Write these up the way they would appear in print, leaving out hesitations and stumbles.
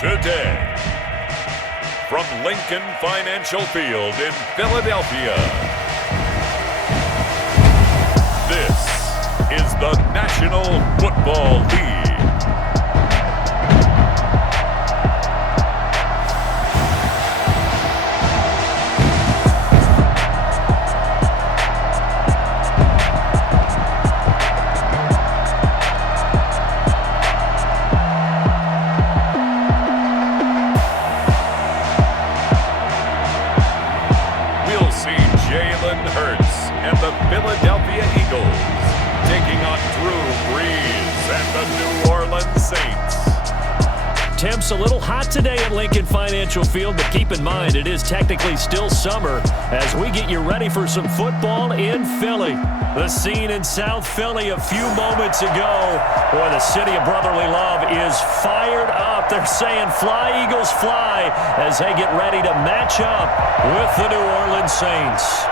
today. From Lincoln Financial Field in Philadelphia, this is the National Football League. Philadelphia Eagles taking on Drew Brees and the New Orleans Saints. Temps a little hot today at Lincoln Financial Field, but keep in mind it is technically still summer as we get you ready for some football in Philly. The scene in South Philly a few moments ago where the city of brotherly love is fired up. They're saying fly, Eagles, fly as they get ready to match up with the New Orleans Saints.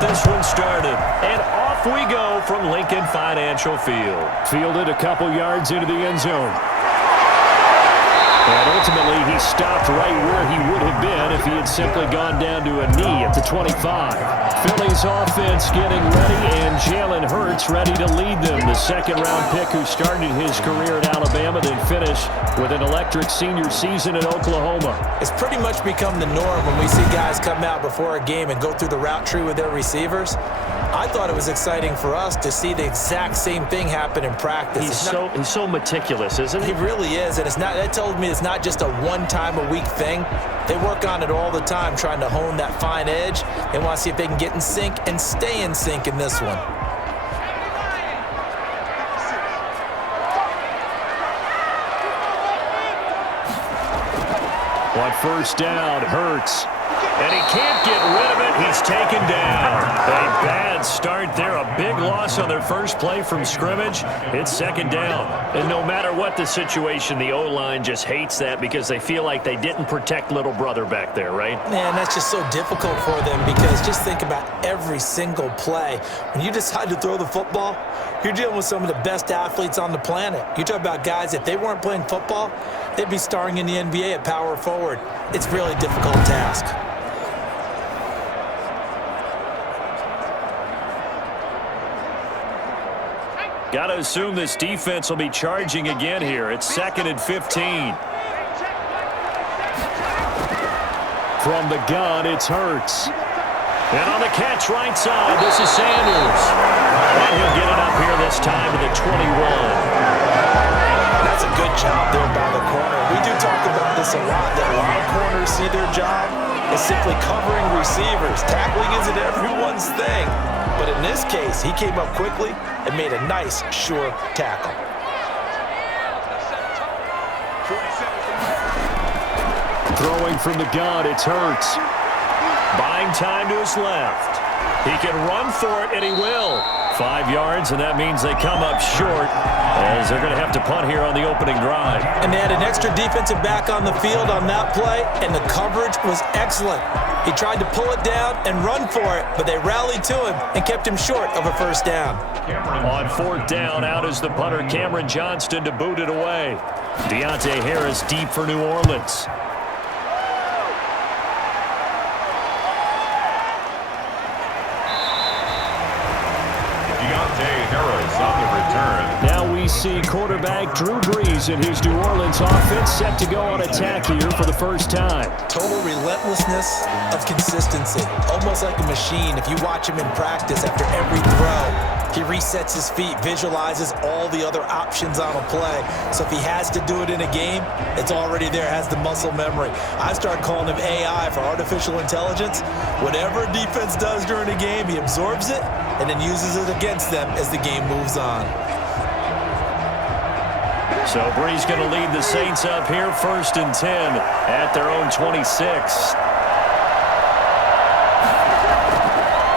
This one started, and off we go from Lincoln Financial Field. Fielded a couple yards into the end zone. And ultimately, he stopped right where he would have been if he had simply gone down to a knee at the 25. Philly's offense getting ready, and Jalen Hurts ready to lead them. The second-round pick who started his career at Alabama, then finished with an electric senior season in Oklahoma. It's pretty much become the norm when we see guys come out before a game and go through the route tree with their receivers. I thought it was exciting for us to see the exact same thing happen in practice. He's so meticulous, isn't he? He really is, and that tells me it's not just a one-time-a-week thing. They work on it all the time, trying to hone that fine edge. They want to see if they can get in sync and stay in sync in this one. On first down, Hurts. And he can't get rid of it. He's taken down. A bad start there. A big loss on their first play from scrimmage. It's second down. And no matter what the situation, the O-line just hates that because they feel like they didn't protect little brother back there, right? Man, that's just so difficult for them because just think about every single play. When you decide to throw the football, you're dealing with some of the best athletes on the planet. You talk about guys, if they weren't playing football, they'd be starring in the NBA at power forward. It's a really difficult task. Got to assume this defense will be charging again here. It's 2nd and 15. From the gun, it's Hurts. And on the catch right side, this is Sanders. And he'll get it up here this time to the 21. That's a good job there by the corner. We do talk about this a lot, that a lot of corners see their job as simply covering receivers. Tackling isn't everyone's thing. But in this case, he came up quickly and made a nice, sure tackle. Throwing from the gun, it's Hurts. Buying time to his left. He can run for it, and he will. 5 yards, and that means they come up short as they're going to have to punt here on the opening drive. And they had an extra defensive back on the field on that play, and the coverage was excellent. He tried to pull it down and run for it, but they rallied to him and kept him short of a first down. On 4th down, out is the punter, Cameron Johnston, to boot it away. Deontay Harris deep for New Orleans. Now we see quarterback Drew Brees and his New Orleans offense set to go on attack here for the first time. Total relentlessness of consistency. Almost like a machine. If you watch him in practice after every throw, he resets his feet, visualizes all the other options on a play. So if he has to do it in a game, it's already there, has the muscle memory. I start calling him AI for artificial intelligence. Whatever defense does during a game, he absorbs it and then uses it against them as the game moves on. So Brees going to lead the Saints up here, 1st and 10 at their own 26.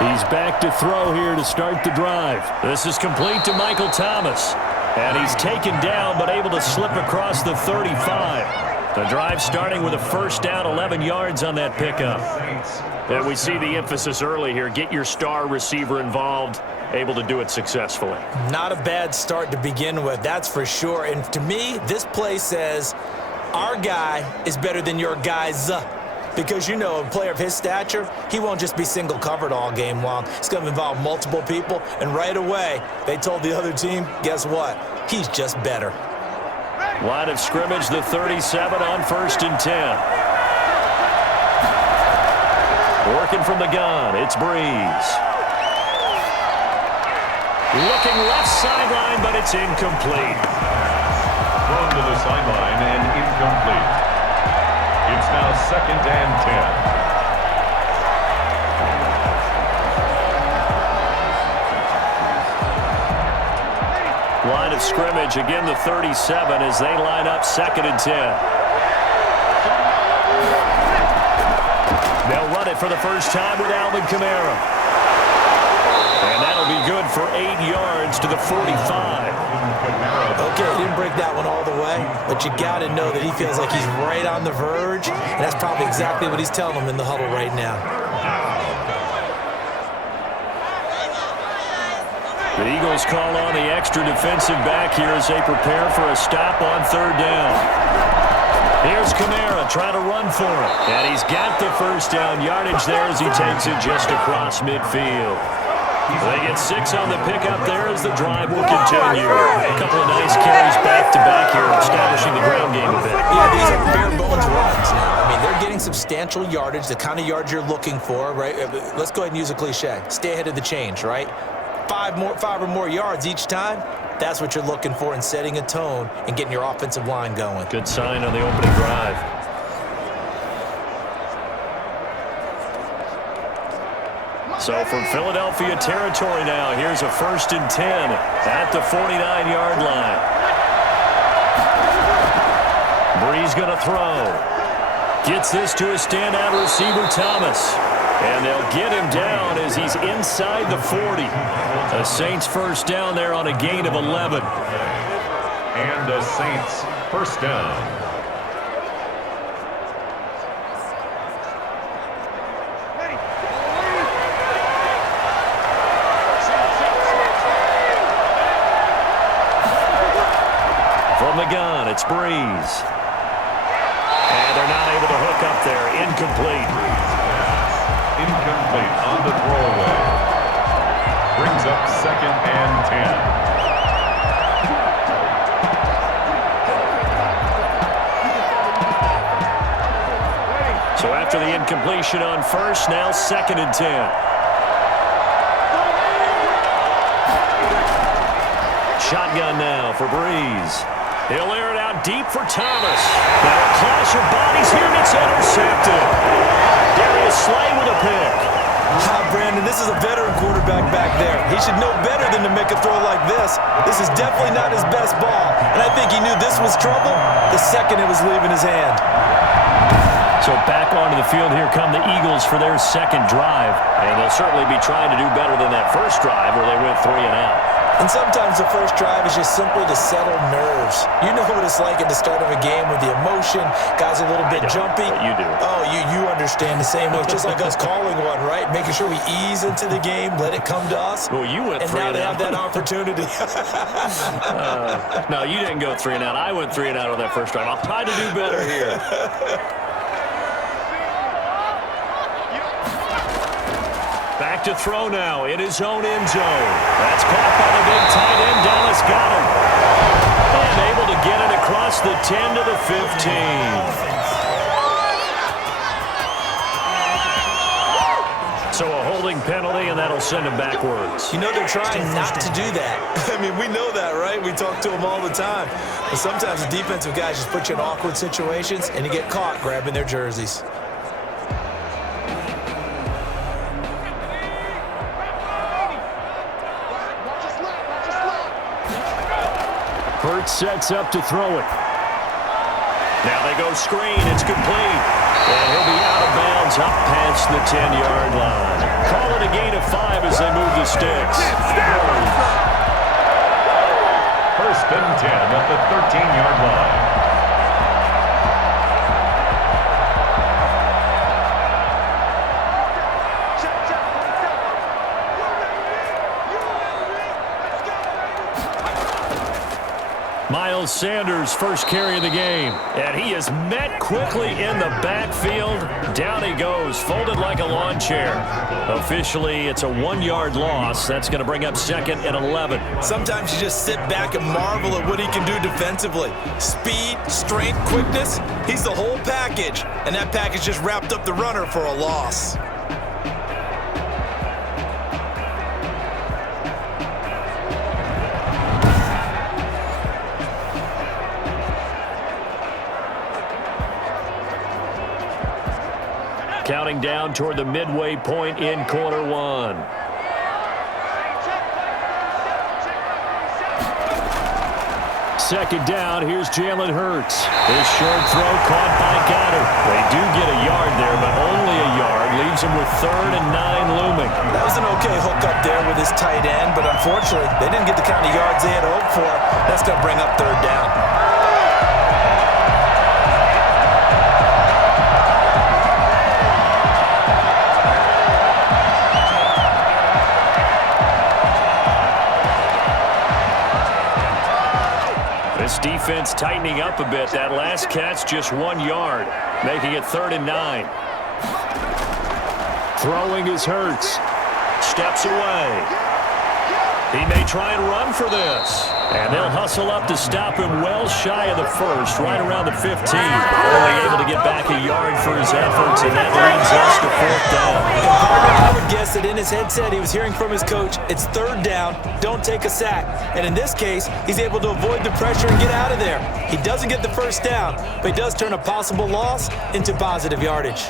He's back to throw here to start the drive. This is complete to Michael Thomas. And he's taken down but able to slip across the 35. The drive starting with a 1st down, 11 yards on that pickup. And we see the emphasis early here. Get your star receiver involved, able to do it successfully. Not a bad start to begin with, that's for sure. And to me, this play says our guy is better than your guys. Because, you know, a player of his stature, he won't just be single covered all game long. It's going to involve multiple people. And right away, they told the other team, guess what? He's just better. Line of scrimmage, the 37 on 1st and 10. Working from the gun, it's Brees. Looking left sideline, but it's incomplete. Thrown to the sideline and incomplete. It's now 2nd and 10. Line of scrimmage, again the 37 as they line up 2nd and 10. They'll run it for the first time with Alvin Kamara. And that'll be good for 8 yards to the 45. Okay, he didn't break that one all the way, but you got to know that he feels like he's right on the verge, and that's probably exactly what he's telling them in the huddle right now. The Eagles call on the extra defensive back here as they prepare for a stop on 3rd down. Here's Kamara trying to run for it, and he's got the 1st down yardage there as he takes it just across midfield. They get 6 on the pickup there as the drive will continue. A couple of nice carries back-to-back here, establishing the ground game a bit. Yeah, these are bare-bones runs now. I mean, they're getting substantial yardage, the kind of yards you're looking for, right? Let's go ahead and use a cliche. Stay ahead of the change, right? 5 or more yards each time, that's what you're looking for in setting a tone and getting your offensive line going. Good sign on the opening drive. So from Philadelphia territory now, here's a 1st and 10 at the 49-yard line. Brees going to throw. Gets this to a standout receiver, Thomas. And they'll get him down as he's inside the 40. The Saints 1st down there on a gain of 11. And the Saints 1st down. From the gun, it's Brees. And they're not able to hook up there. Incomplete. Incomplete on the throwaway. Brings up 2nd and 10. So after the incompletion on 1st, now 2nd and 10. Shotgun now for Brees. He'll air it out deep for Thomas. Now a clash of bodies here, and it's intercepted. Darius Slay with a pick. Brandon, this is a veteran quarterback back there. He should know better than to make a throw like this. This is definitely not his best ball. And I think he knew this was trouble the second it was leaving his hand. So back onto the field here come the Eagles for their 2nd drive. And they'll certainly be trying to do better than that 1st drive where they went 3 and out. And sometimes the 1st drive is just simply to settle nerves. You know what it's like at the start of a game with the emotion. Guys are a little bit jumpy. But you do. Oh, you understand the same way. It's just like us calling one, right? Making sure we ease into the game, let it come to us. Well, you went 3 and out. And now they have that opportunity. No, you didn't go 3 and out. I went 3 and out on that 1st drive. I'll try to do better here. Back to throw now in his own end zone. That's caught by the big tight end. Dallas got him. And able to get it across the 10 to the 15. So a holding penalty, and that'll send him backwards. You know they're trying not to do that. I mean, we know that, right? We talk to them all the time. But sometimes the defensive guys just put you in awkward situations, and you get caught grabbing their jerseys. Hurts sets up to throw it. Now they go screen. It's complete. And he'll be out of bounds up past the 10-yard line. Call it a gain of 5 as they move the sticks. First and 10 at the 13-yard line. Miles Sanders' first carry of the game. And he is met quickly in the backfield. Down he goes, folded like a lawn chair. Officially, it's a 1-yard loss. That's going to bring up second and 11. Sometimes you just sit back and marvel at what he can do defensively. Speed, strength, quickness, he's the whole package. And that package just wrapped up the runner for a loss. Counting down toward the midway point in quarter one. Second down, here's Jalen Hurts. His short throw caught by Goddard. They do get a yard there, but only a yard. Leaves him with 3rd and 9 looming. That was an okay hook up there with his tight end, but unfortunately, they didn't get the kind of yards they had hoped for. That's going to bring up 3rd down. This defense tightening up a bit. That last catch just 1 yard, making it 3rd and 9. Throwing is Hurts. Steps away. He may try and run for this. And they'll hustle up to stop him well shy of the first, right around the 15. Only able to get back a yard for his efforts, and that leads us to 4th down. I would guess that in his headset he was hearing from his coach, it's 3rd down, don't take a sack. And in this case, he's able to avoid the pressure and get out of there. He doesn't get the 1st down, but he does turn a possible loss into positive yardage.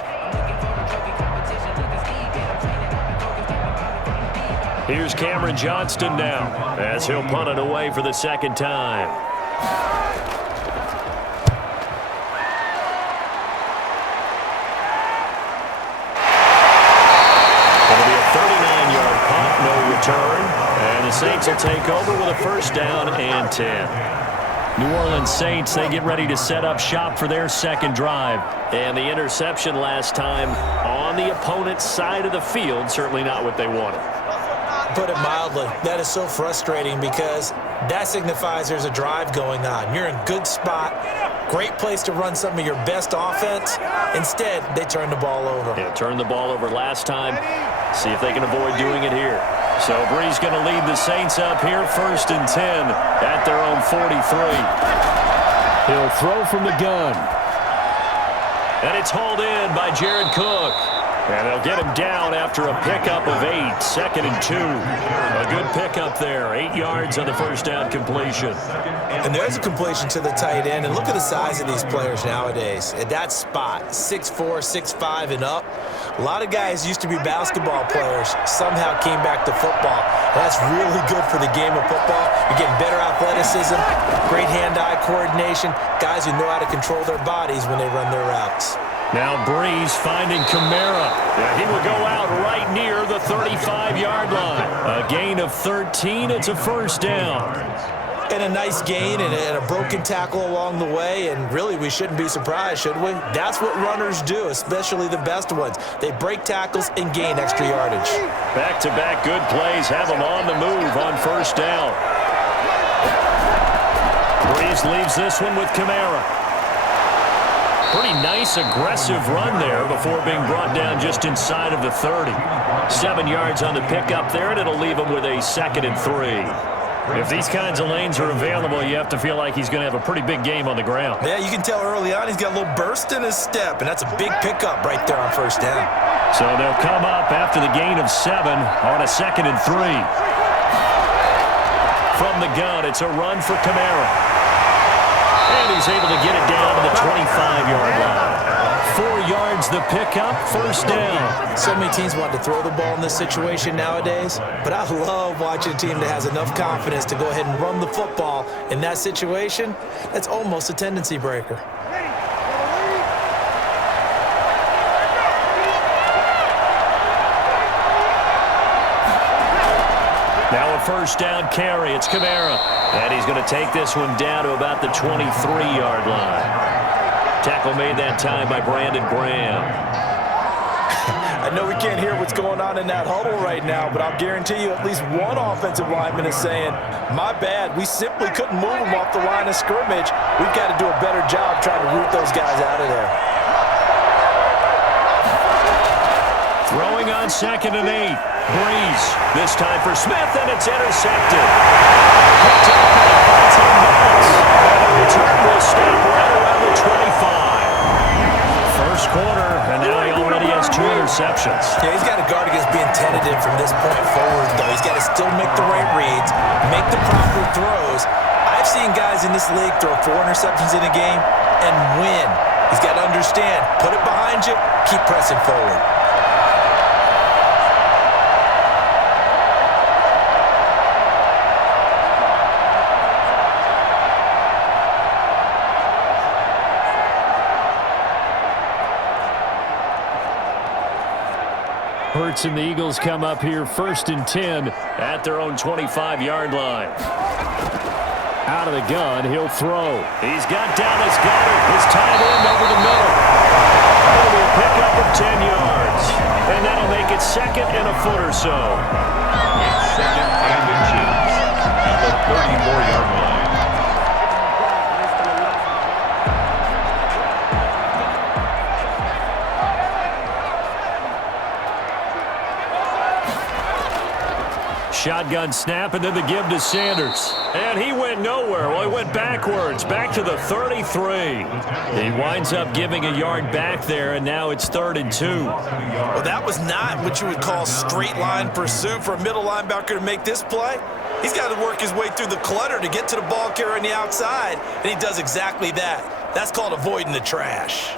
Here's Cameron Johnston now, as he'll punt it away for the 2nd time. It'll be a 39-yard punt, no return. And the Saints will take over with a 1st down and 10. New Orleans Saints, they get ready to set up shop for their 2nd drive. And the interception last time on the opponent's side of the field, certainly not what they wanted. Put it mildly, that is so frustrating because that signifies there's a drive going on. You're in good spot, great place to run some of your best offense. Instead, they turn the ball over. Yeah, turned the ball over last time. See if they can avoid doing it here. So Brees going to lead the Saints up here, 1st and 10 at their own 43. He'll throw from the gun. And it's hauled in by Jared Cook. And they'll get him down after a pickup of 8, 2nd and 2. A good pickup there, 8 yards on the 1st down completion. And there's a completion to the tight end. And look at the size of these players nowadays. At that spot, 6'4", 6'5", and up. A lot of guys used to be basketball players, somehow came back to football. And that's really good for the game of football. You're getting better athleticism, great hand-eye coordination, guys who know how to control their bodies when they run their routes. Now Brees finding Kamara. Yeah, he will go out right near the 35-yard line. A gain of 13. It's a 1st down. And a nice gain and a broken tackle along the way. And really, we shouldn't be surprised, should we? That's what runners do, especially the best ones. They break tackles and gain extra yardage. Back-to-back good plays have them on the move on 1st down. Brees leaves this one with Kamara. Pretty nice, aggressive run there before being brought down just inside of the 30. 7 yards on the pickup there, and it'll leave him with a 2nd and 3. If these kinds of lanes are available, you have to feel like he's going to have a pretty big game on the ground. Yeah, you can tell early on he's got a little burst in his step, and that's a big pickup right there on 1st down. So they'll come up after the gain of 7 on a 2nd and 3. From the gun, it's a run for Kamara. And he's able to get it down to the 25-yard line. 4 yards the pickup, first down. So many teams want to throw the ball in this situation nowadays, but I love watching a team that has enough confidence to go ahead and run the football in that situation. That's almost a tendency breaker. Now a first down carry. It's Kamara. And he's going to take this one down to about the 23-yard line. Tackle made that time by Brandon Graham. I know we can't hear what's going on in that huddle right now, but I'll guarantee you at least one offensive lineman is saying, my bad, we simply couldn't move them off the line of scrimmage. We've got to do a better job trying to root those guys out of there. Throwing on 2nd and 8. Breeze. This time for Smith, and it's intercepted. Picked up by Baltimore Ravens. And the return will stop right around the 25. First quarter, and now he already has 2 interceptions. Yeah, he's got to guard against being tentative from this point forward, though. He's got to still make the right reads, make the proper throws. I've seen guys in this league throw 4 interceptions in a game and win. He's got to understand, put it behind you, keep pressing forward. Hurts and the Eagles come up here 1st and 10 at their own 25-yard line. Out of the gun, he'll throw. He's got Dallas Goedert, his tight end over the middle. It'll be a pickup of 10 yards. And that'll make it 2nd and a foot or so. It's 2nd and inches at the 34-yard line. Shotgun snap, and then the give to Sanders. And he went nowhere. Well, he went backwards, back to the 33. He winds up giving a yard back there, and now it's 3rd and 2. Well, that was not what you would call straight line pursuit for a middle linebacker to make this play. He's got to work his way through the clutter to get to the ball carrier on the outside, and he does exactly that. That's called avoiding the trash.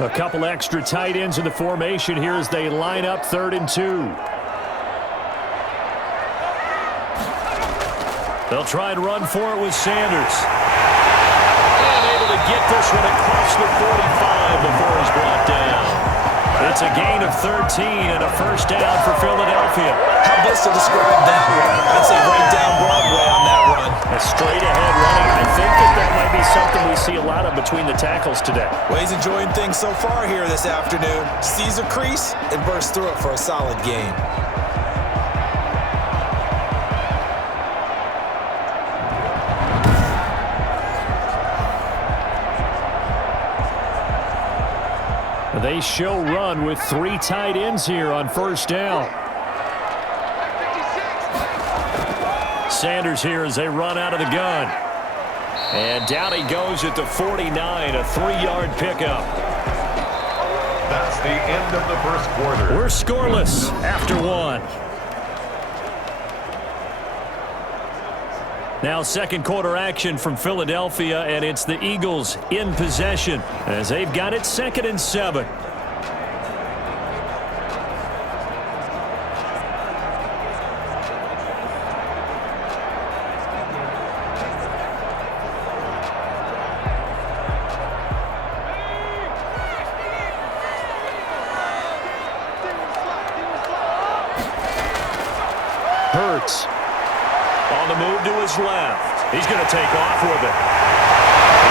A couple extra tight ends in the formation here as they line up 3rd and 2. They'll try and run for it with Sanders. And able to get this one across the 45 before he's brought down. It's a gain of 13 and a first down for Philadelphia. How best to describe that one? I'd say right down Broadway on that run. A straight-ahead running. I think that might be something we see a lot of between the tackles today. Well, he's enjoying things so far here this afternoon. Sees a crease and bursts through it for a solid game. They show run with 3 tight ends here on first down. Sanders here as they run out of the gun. And down he goes at the 49, a 3-yard pickup. That's the end of the first quarter. We're scoreless after 1. Now 2nd quarter action from Philadelphia, and it's the Eagles in possession as they've got it 2nd and 7. Hurts. On the move to his left. He's going to take off with it.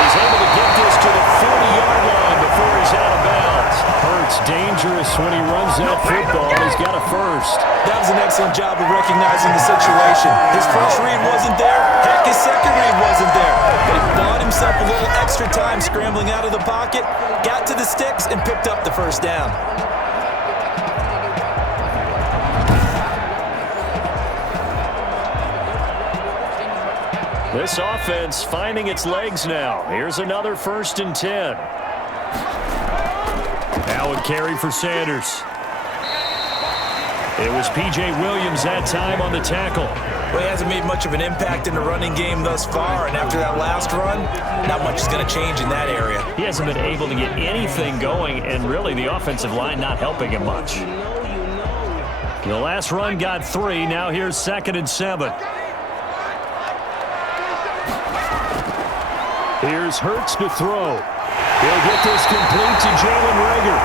He's able to get this to the 40-yard line before he's out of bounds. Hurts dangerous when he runs that football. He's got a first. That was an excellent job of recognizing the situation. His first read wasn't there. Heck, his second read wasn't there. But he bought himself a little extra time scrambling out of the pocket, got to the sticks, and picked up the first down. This offense finding its legs now. Here's another 1st and 10. Now a carry for Sanders. It was P.J. Williams that time on the tackle. Well, he hasn't made much of an impact in the running game thus far, and after that last run, not much is going to change in that area. He hasn't been able to get anything going, and really the offensive line not helping him much. The last run got 3. Now here's 2nd and 7. Here's Hurts to throw. He'll get this complete to Jalen Reagor.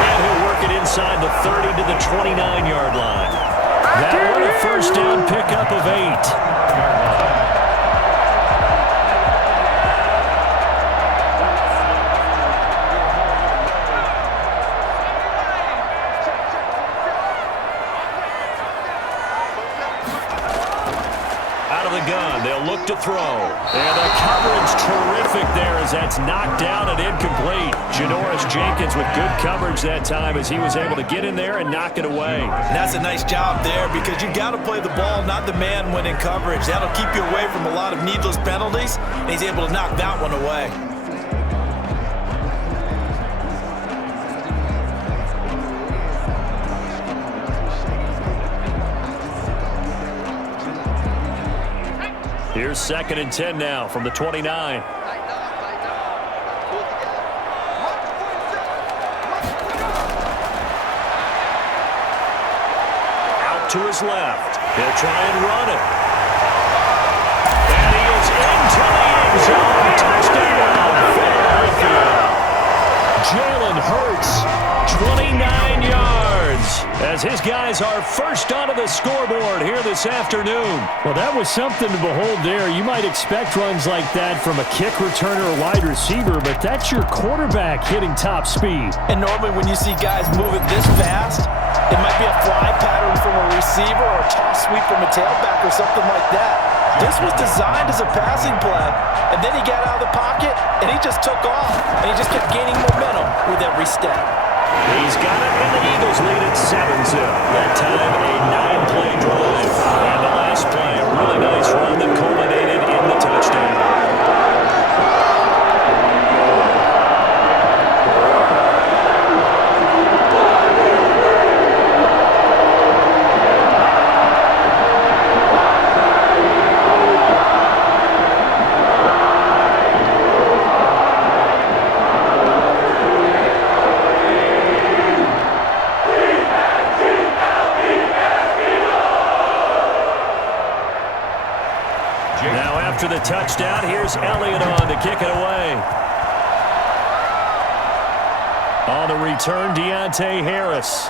And he'll work it inside the 30 to the 29-yard line. That one a 1st down pickup of 8. Gun. They'll look to throw. And the coverage terrific there as that's knocked down and incomplete. Janoris Jenkins with good coverage that time as he was able to get in there and knock it away. And that's a nice job there because you got to play the ball, not the man when in coverage. That'll keep you away from a lot of needless penalties, and he's able to knock that one away. Here's 2nd and 10 now from the 29. Out to his left. He'll try and run it. And he is into the end zone. Touchdown, Philadelphia. Jalen Hurts, 29 yards. As his guys are first onto the scoreboard here this afternoon. Well, that was something to behold there. You might expect runs like that from a kick returner or wide receiver, but that's your quarterback hitting top speed. And normally when you see guys moving this fast, it might be a fly pattern from a receiver or a toss sweep from a tailback or something like that. This was designed as a passing play, and then he got out of the pocket, and he just took off, and he just kept gaining momentum with every step. He's got it, and the Eagles lead at 7-0. That time, a 9-play drive. And the last play, a really nice run that culminated in the touchdown. After the touchdown, here's Elliott on to kick it away. On the return, Deontay Harris.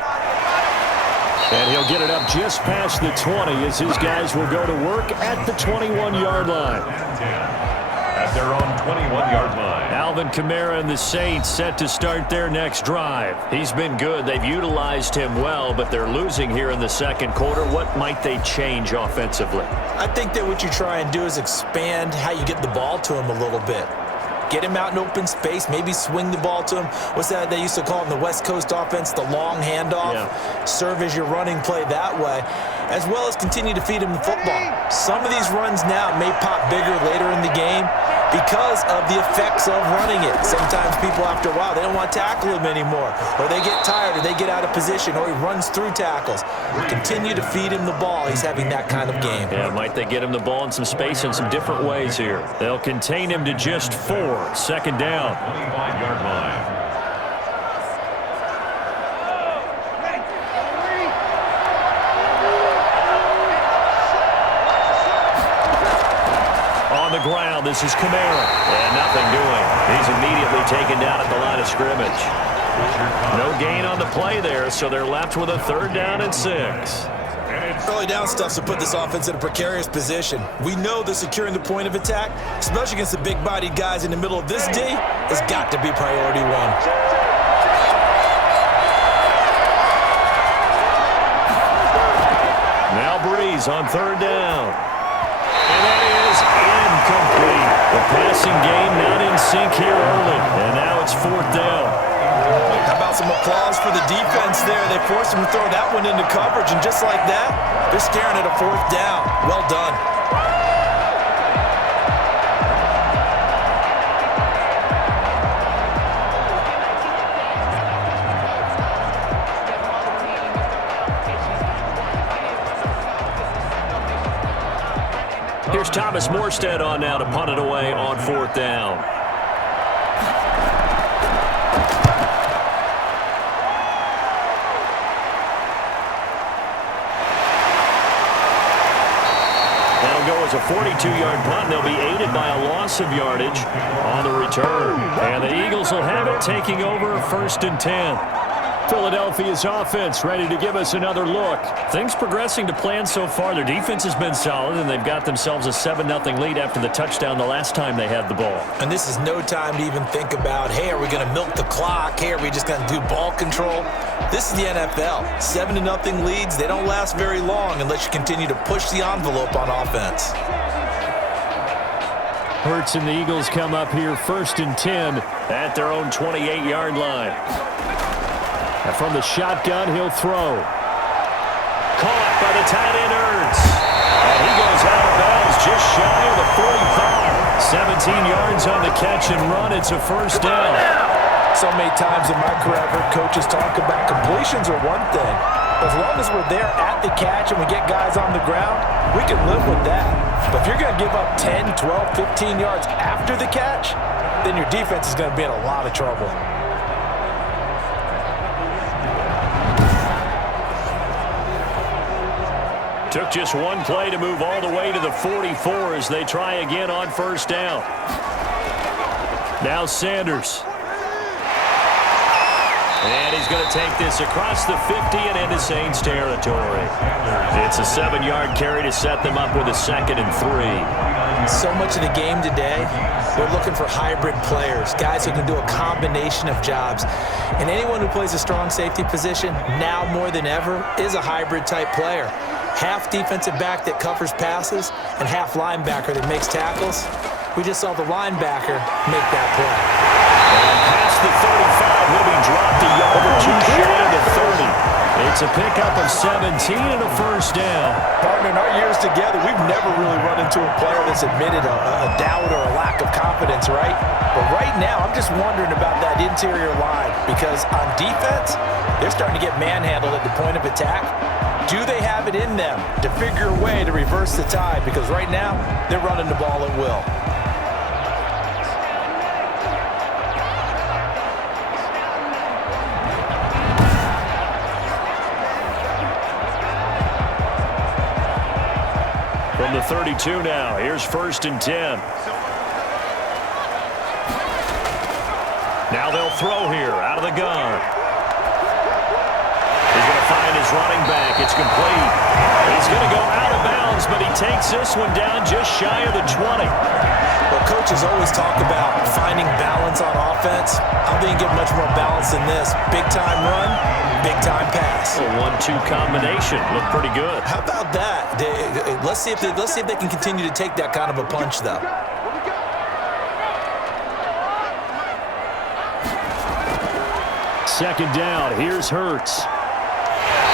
And he'll get it up just past the 20 as his guys will go to work at the 21-yard line. At their own 21-yard line. Alvin Kamara and the Saints set to start their next drive. He's been good. They've utilized him well, but they're losing here in the second quarter. What might they change offensively? I think that what you try and do is expand how you get the ball to him a little bit. Get him out in open space, maybe swing the ball to him. What's that they used to call in the West Coast offense, the long handoff? Yeah. Serve as your running play that way, as well as continue to feed him the football. Some of these runs now may pop bigger later in the game because of the effects of running it. Sometimes people, after a while, they don't want to tackle him anymore, or they get tired, or they get out of position, or he runs through tackles. Continue to feed him the ball. He's having that kind of game. Yeah, might they get him the ball in some space in some different ways here. They'll contain him to just 4. 2nd down. 25-yard line. On the ground, this is Kamara. And nothing doing. He's immediately taken down at the line of scrimmage. No gain on the play there, so they're left with a 3rd down and 6. Early down stuff to put this offense in a precarious position. We know that securing the point of attack, especially against the big-bodied guys in the middle of this D, has got to be priority 1. Now Breeze on 3rd down. And that is incomplete. The passing game not in sync here early. And now it's 4th down. How about some applause for the defense there? They forced him to throw that one into coverage, and just like that, they're staring at a 4th down. Well done. Here's Thomas Morstead on now to punt it away on 4th down. That'll go as a 42-yard punt, and they'll be aided by a loss of yardage on the return. And the Eagles will have it, taking over 1st and 10. Philadelphia's offense ready to give us another look. Things progressing to plan so far. Their defense has been solid, and they've got themselves a 7-0 lead after the touchdown the last time they had the ball. And this is no time to even think about, hey, are we going to milk the clock? Hey, are we just going to do ball control? This is the NFL. 7-0 leads, they don't last very long unless you continue to push the envelope on offense. Hurts and the Eagles come up here 1st and 10 at their own 28-yard line. And from the shotgun, he'll throw. Caught by the tight end, Ertz. And he goes out of bounds just shy of the 45. 17 yards on the catch and run. It's a 1st down. So many times in my career, I've heard coaches talk about completions are one thing. As long as we're there at the catch and we get guys on the ground, we can live with that. But if you're going to give up 10, 12, 15 yards after the catch, then your defense is going to be in a lot of trouble. Took just one play to move all the way to the 44 as they try again on 1st down. Now Sanders. And he's going to take this across the 50 and into Saints territory. It's a 7-yard carry to set them up with a 2nd and 3. So much of the game today, we're looking for hybrid players, guys who can do a combination of jobs. And anyone who plays a strong safety position, now more than ever, is a hybrid type player. Half defensive back that covers passes and half linebacker that makes tackles. We just saw the linebacker make that play. And past the 35, he'll be dropped a yard or two short of the 30. It's a pickup of 17 and a 1st down. Partner, in our years together, we've never really run into a player that's admitted a doubt or a lack of confidence, right? But right now, I'm just wondering about that interior line because on defense, they're starting to get manhandled at the point of attack. Do they have it in them to figure a way to reverse the tide? Because right now, they're running the ball at will. From the 32 now, here's 1st and 10. Now they'll throw here out of the gun. He's going to find his running back. It's complete. He's going to go out of bounds, but he takes this one down just shy of the 20. Well, coaches always talk about finding balance on offense. I didn't get much more balance than this. Big-time run, big-time pass. A 1-2 combination. Looked pretty good. How about that? Let's see if they can continue to take that kind of a punch, though. Second down. Here's Hurts.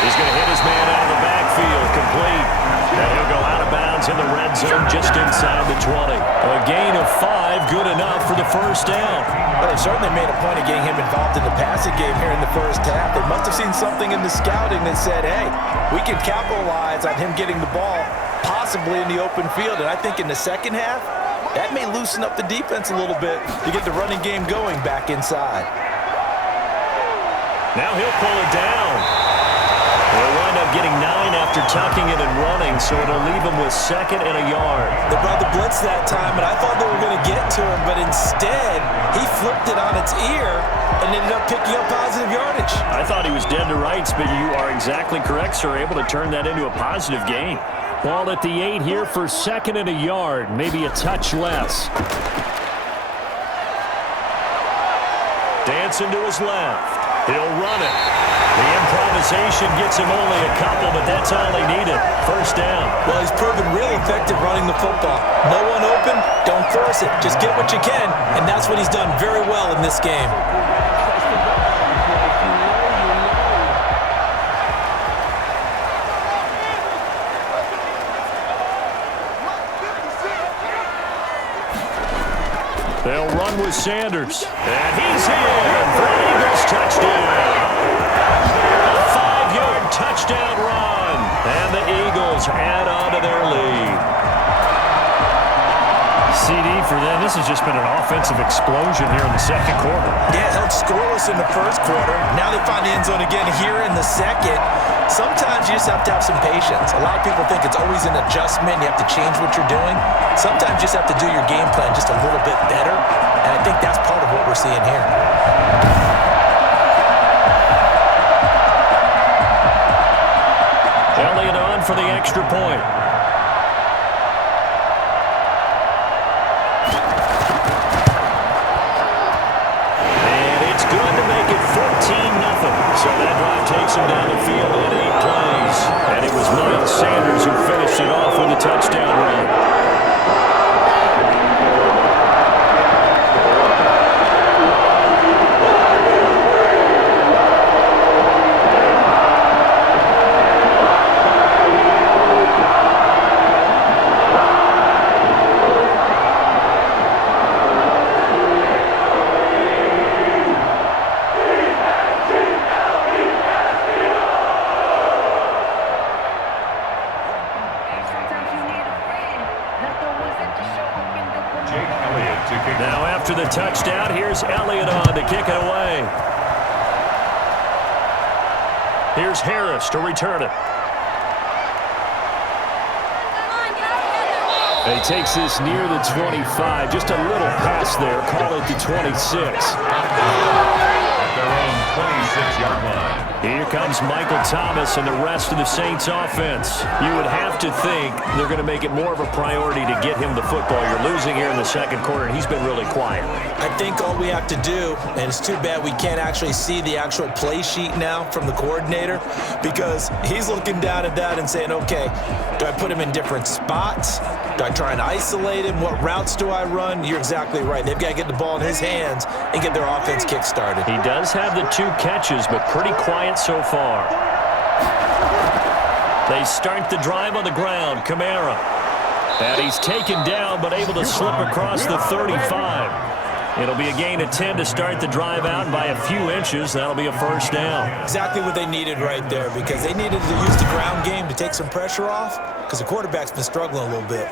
He's going to hit his man out of the backfield, complete. And he'll go out of bounds in the red zone just inside the 20. A gain of 5, good enough for the 1st down. Well, they certainly made a point of getting him involved in the passing game here in the 1st half. They must have seen something in the scouting that said, hey, we can capitalize on him getting the ball possibly in the open field. And I think in the 2nd half, that may loosen up the defense a little bit to get the running game going back inside. Now he'll pull it down. He'll wind up getting 9 after tucking it and running, so it'll leave him with 2nd and a yard. They brought the blitz that time, and I thought they were going to get to him, but instead, he flipped it on its ear and ended up picking up positive yardage. I thought he was dead to rights, but you are exactly correct, sir. Able to turn that into a positive gain. Ball at the 8 here for 2nd and a yard, maybe a touch less. Dancing to his left. He'll run it. The improvisation gets him only a couple, but that's all he needed. 1st down. Well, he's proven real effective running the football. No one open, don't force it. Just get what you can, and that's what he's done very well in this game. They'll run with Sanders. And he's in for an Eagles touchdown. A 5-yard touchdown run. And the Eagles add on to their lead. CD for them. This has just been an offensive explosion here in the second quarter. Yeah, held scoreless in the first quarter. Now they find the end zone again here in the second. Sometimes you just have to have some patience. A lot of people think it's always an adjustment. You have to change what you're doing. Sometimes you just have to do your game plan just a little bit better. And I think that's part of what we're seeing here. Elliott on for the extra point. And it's good to make it 14-0. So that drive takes him down the field in 8 plays. And it was Miles Sanders who finished it off with a touchdown run. Now after the touchdown, here's Elliott on to kick it away. Here's Harris to return it. He takes this near the 25. Just a little pass there. Call it the 26. At their own 26-yard line. Here comes Michael Thomas and the rest of the Saints offense. You would have to think they're going to make it more of a priority to get him the football. You're losing here in the second quarter, and he's been really quiet. I think all we have to do, and it's too bad we can't actually see the actual play sheet now from the coordinator, because he's looking down at that and saying, okay, do I put him in different spots? Do I try and isolate him? What routes do I run? You're exactly right. They've got to get the ball in his hands and get their offense kick-started. He does have the 2 catches, but pretty quiet so far. They start the drive on the ground. Kamara. And he's taken down, but able to slip across the 35. It'll be a gain of 10 to start the drive out, and by a few inches, that'll be a first down. Exactly what they needed right there, because they needed to use the ground game to take some pressure off, because the quarterback's been struggling a little bit.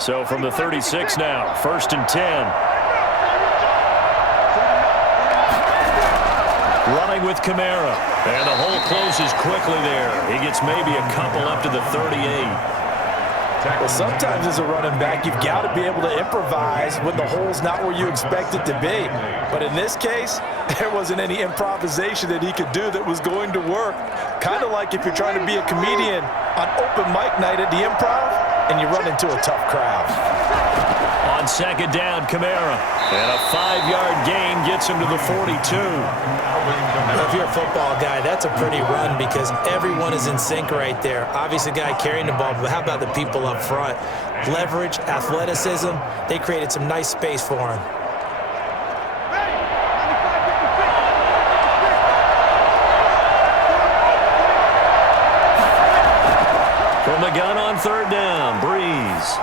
So from the 36 now, 1st and 10. Running with Kamara. And the hole closes quickly there. He gets maybe a couple up to the 38. Well, sometimes as a running back, you've got to be able to improvise when the hole's not where you expect it to be. But in this case, there wasn't any improvisation that he could do that was going to work. Kind of like if you're trying to be a comedian on open mic night at the Improv, and you run into a tough crowd. On second down, Kamara. And a 5-yard gain gets him to the 42. If you're a football guy, that's a pretty run because everyone is in sync right there. Obviously, the guy carrying the ball, but how about the people up front? Leverage, athleticism, they created some nice space for him. From the gun on 3rd down, Breeze.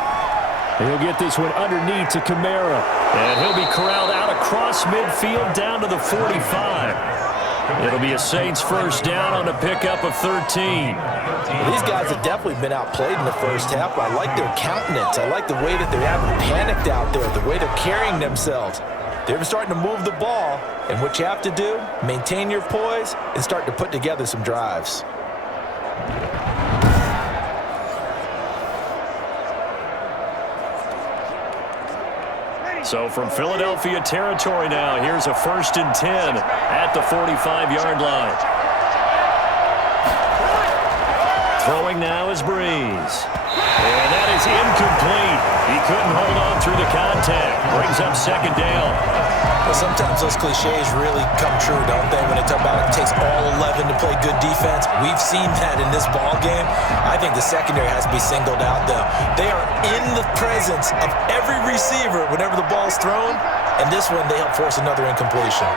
He'll get this one underneath to Kamara. And he'll be corralled out across midfield down to the 45. It'll be a Saints first down on a pickup of 13. These guys have definitely been outplayed in the first half, but I like their countenance. I like the way that they're having panicked out there, the way they're carrying themselves. They're starting to move the ball, and what you have to do, maintain your poise and start to put together some drives. So from Philadelphia territory now, here's a 1st and 10 at the 45-yard line. Throwing now is Breeze. And that is incomplete. He couldn't hold on through the contact. Brings up 2nd down. Well, sometimes those cliches really come true, don't they, when they talk about it takes all 11 to play good defense. We've seen that in this ball game. I think the secondary has to be singled out, though. They are in the presence of every receiver whenever the ball's thrown, and this one they help force another incompletion.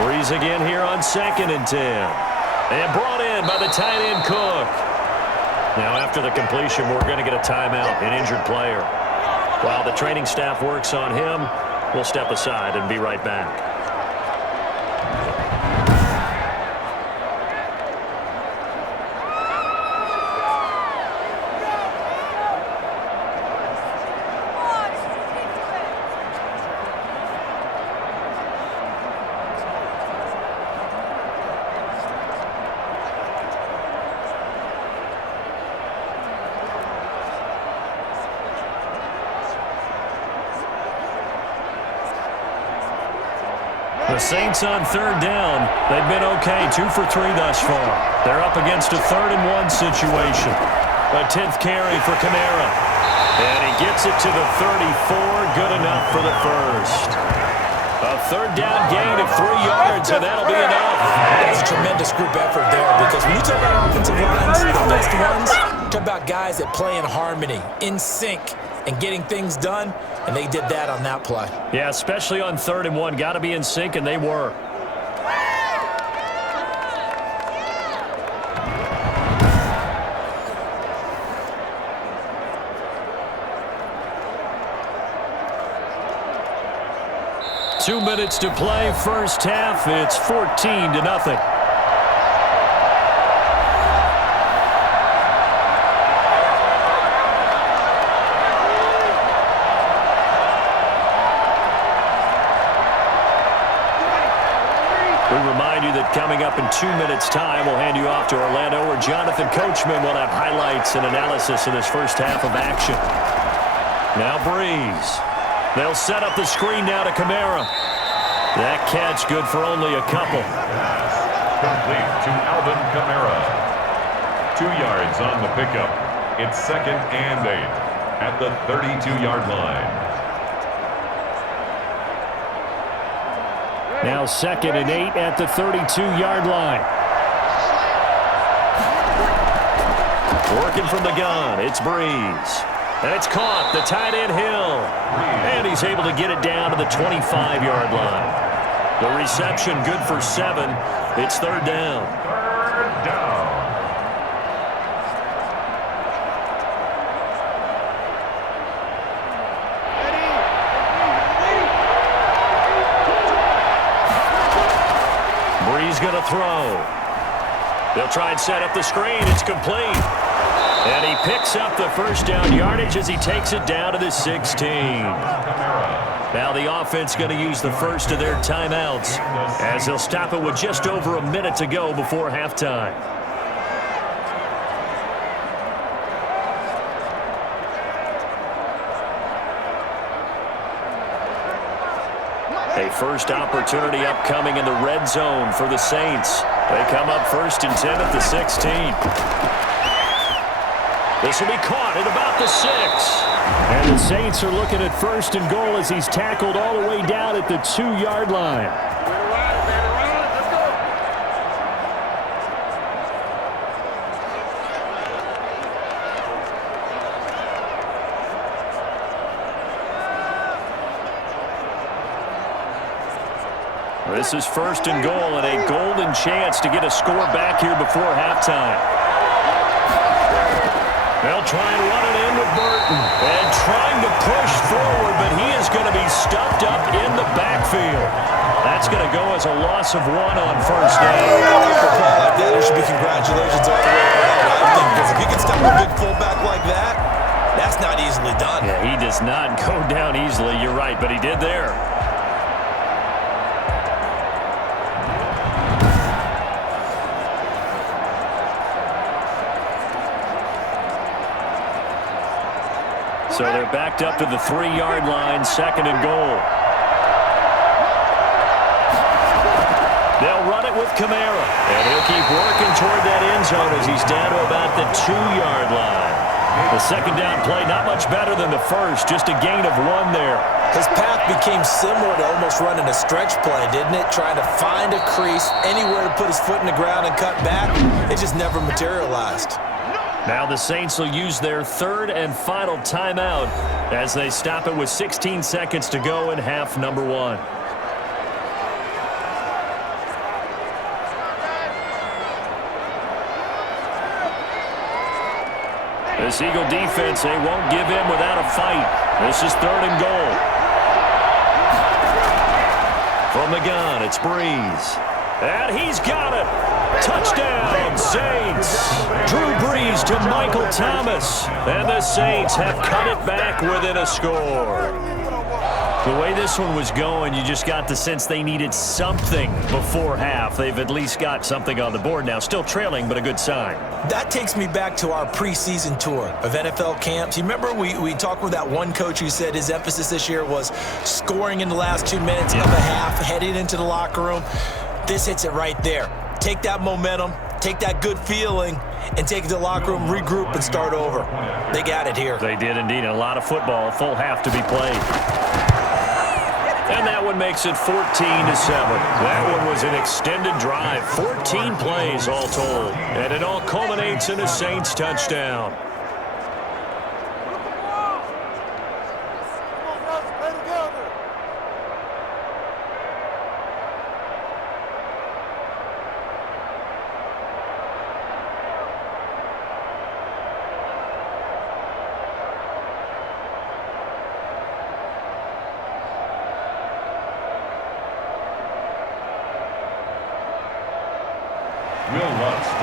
Breeze again here on 2nd and 10. And brought in by the tight end Cook. Now after the completion, we're going to get a timeout, an injured player. While the training staff works on him, we'll step aside and be right back. The Saints on third down. They've been okay, 2 for 3 thus far. They're up against a 3rd-and-1 situation. A 10th carry for Kamara. And he gets it to the 34. Good enough for the first. A 3rd down gain of 3 yards, and that'll be enough. That's a tremendous group effort there, because when you talk about offensive lines, the best ones, talk about guys that play in harmony, in sync, and getting things done, and they did that on that play. Yeah, especially on 3rd and 1. Got to be in sync, and they were. Two minutes to play, first half. It's 14-0. We remind you that coming up in 2 minutes' time, we'll hand you off to Orlando, where Jonathan Coachman will have highlights and analysis of this first half of action. Now Breeze. They'll set up the screen now to Kamara. That catch good for only a couple. Complete to Alvin Kamara. 2 yards on the pickup. It's 2nd and 8 at the 32-yard line. Now 2nd and 8 at the 32-yard line. Working from the gun, it's Breeze. And it's caught, the tight end Hill. And he's able to get it down to the 25-yard line. The reception good for 7. It's 3rd down. 3rd down. Breeze going to throw. They'll try and set up the screen. It's complete. And he picks up the first down yardage as he takes it down to the 16. Now the offense going to use the first of their timeouts as they'll stop it with just over a minute to go before halftime. A first opportunity upcoming in the red zone for the Saints. They come up 1st and 10 at the 16. This will be caught at about the 6. And the Saints are looking at 1st and goal as he's tackled all the way down at the 2-yard line. This is 1st and goal and a golden chance to get a score back here before halftime. They'll try and run it in with Burton. And trying to push forward, but he is going to be stuffed up in the backfield. That's going to go as a loss of 1 on 1st down. There should be congratulations all the way around, I think, because if you can stop a big fullback like that, that's not easily done. Yeah, he does not go down easily. You're right, but he did there. So they're backed up to the 3-yard line, 2nd and goal. They'll run it with Kamara, and he'll keep working toward that end zone as he's down to about the 2-yard line. The 2nd down play, not much better than the first, just a gain of 1 there. His path became similar to almost running a stretch play, didn't it? Trying to find a crease, anywhere to put his foot in the ground and cut back. It just never materialized. Now the Saints will use their 3rd and final timeout as they stop it with 16 seconds to go in half number 1. This Eagle defense, they won't give in without a fight. This is 3rd and goal. From the gun, it's Breeze. And he's got it. Touchdown, Saints. Drew Brees to Michael Thomas. And the Saints have cut it back within a score. The way this one was going, you just got the sense they needed something before half. They've at least got something on the board now. Still trailing, but a good sign. That takes me back to our preseason tour of NFL camps. You remember we talked with that one coach who said his emphasis this year was scoring in the last 2 minutes of a half, heading into the locker room. This hits it right there. Take that momentum, take that good feeling, and take it to the locker room, regroup, and start over. They got it here. They did indeed. A lot of football, a full half to be played. And that one makes it 14-7. That one was an extended drive, 14 plays all told. And it all culminates in a Saints touchdown.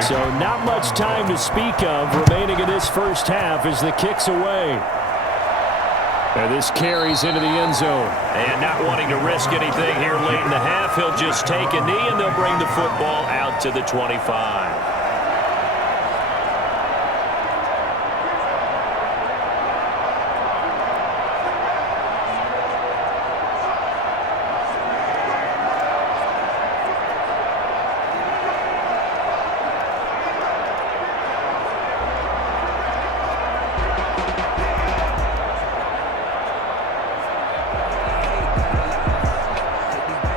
So not much time to speak of remaining in this first half as the kick's away. And this carries into the end zone. And not wanting to risk anything here late in the half, he'll just take a knee and they'll bring the football out to the 25.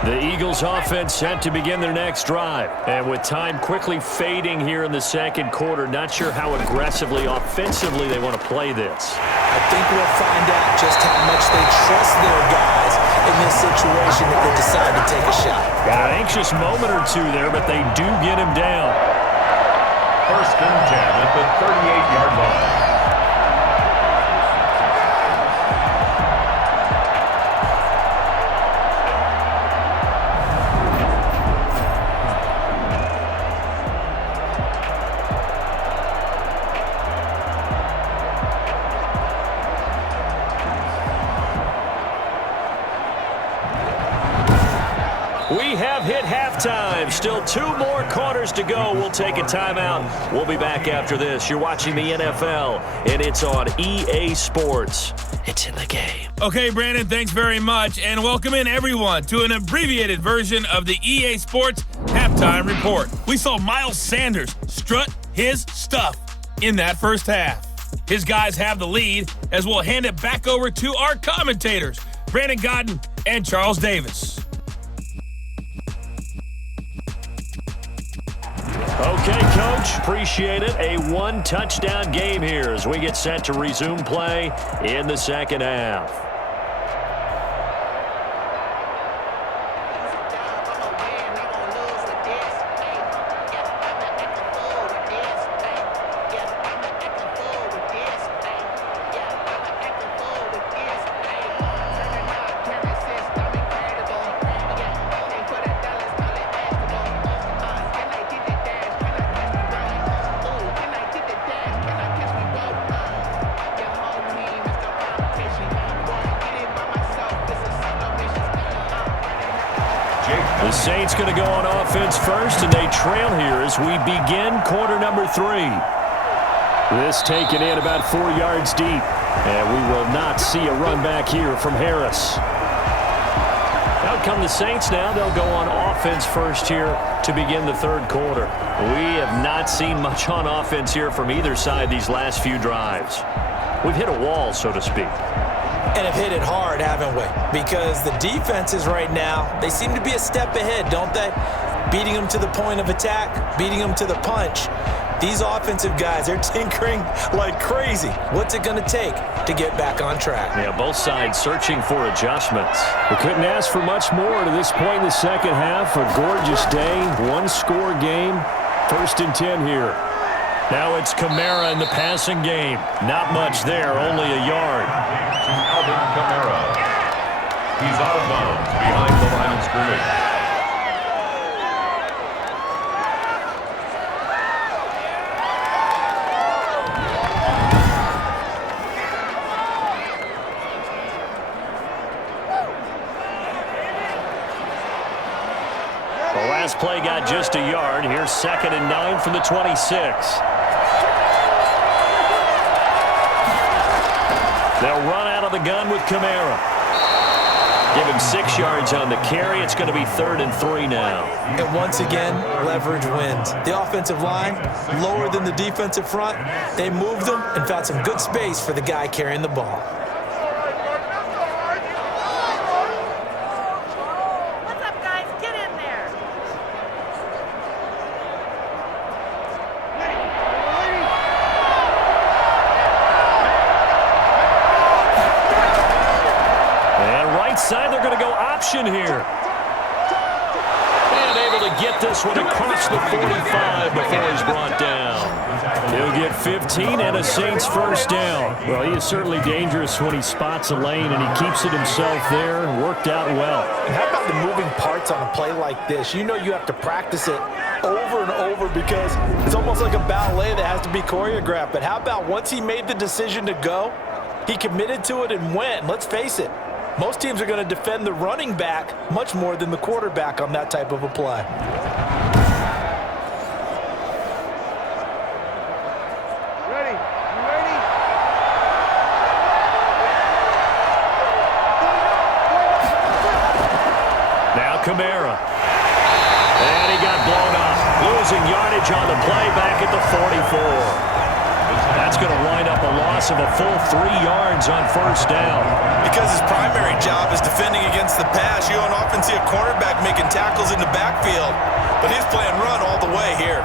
The Eagles offense set to begin their next drive. And with time quickly fading here in the second quarter, not sure how aggressively, offensively they want to play this. I think we'll find out just how much they trust their guys in this situation if they decide to take a shot. Got an anxious moment or two there, but they do get him down. 1st and 10 at the 38-yard line. We have hit halftime. Still 2 more quarters to go. We'll take a timeout. We'll be back after this. You're watching the NFL, and it's on EA Sports. It's in the game. Okay, Brandon, thanks very much, and welcome in everyone to an abbreviated version of the EA Sports Halftime Report. We saw Miles Sanders strut his stuff in that first half. His guys have the lead as we'll hand it back over to our commentators, Brandon Godden and Charles Davis. Okay, Coach, appreciate it. A 1-touchdown game here as we get set to resume play in the second half. The Saints going to go on offense first, and they trail here as we begin quarter number 3. This taken in about 4 yards deep, and we will not see a run back here from Harris. Out come the Saints now. They'll go on offense first here to begin the third quarter. We have not seen much on offense here from either side these last few drives. We've hit a wall, so to speak. And have hit it hard, haven't we? Because the defenses right now, they seem to be a step ahead, don't they? Beating them to the point of attack, beating them to the punch. These offensive guys, they're tinkering like crazy. What's it going to take to get back on track? Yeah, both sides searching for adjustments. We couldn't ask for much more to this point in the second half. A gorgeous day, 1-score game. 1st and 10 here. Now it's Kamara in the passing game. Not much there, only a yard. To Alvin Kamara. He's out of bounds behind the line of scrimmage. The last play got just a yard. Here's 2nd and 9 from the 26. They'll run out of the gun with Kamara. Give him 6 yards on the carry. It's going to be 3rd and 3 now. And once again, leverage wins. The offensive line, lower than the defensive front. They moved them and found some good space for the guy carrying the ball. Side, they're going to go option here. And able to get this one across the 45 before he's brought down. He'll get 15 and a Saints first down. Well, he is certainly dangerous when he spots a lane, and he keeps it himself there. Worked out well. And how about the moving parts on a play like this? You know you have to practice it over and over because it's almost like a ballet that has to be choreographed. But how about once he made the decision to go, he committed to it and went. Let's face it. Most teams are going to defend the running back much more than the quarterback on that type of a play. Ready? You ready? Now Kamara. And he got blown up. Losing yardage on the play back at the 44. That's going to wind up a loss of a full 3 yards on first down. Because his primary job is defending against the pass, you don't often see a cornerback making tackles in the backfield. But he's playing run all the way here.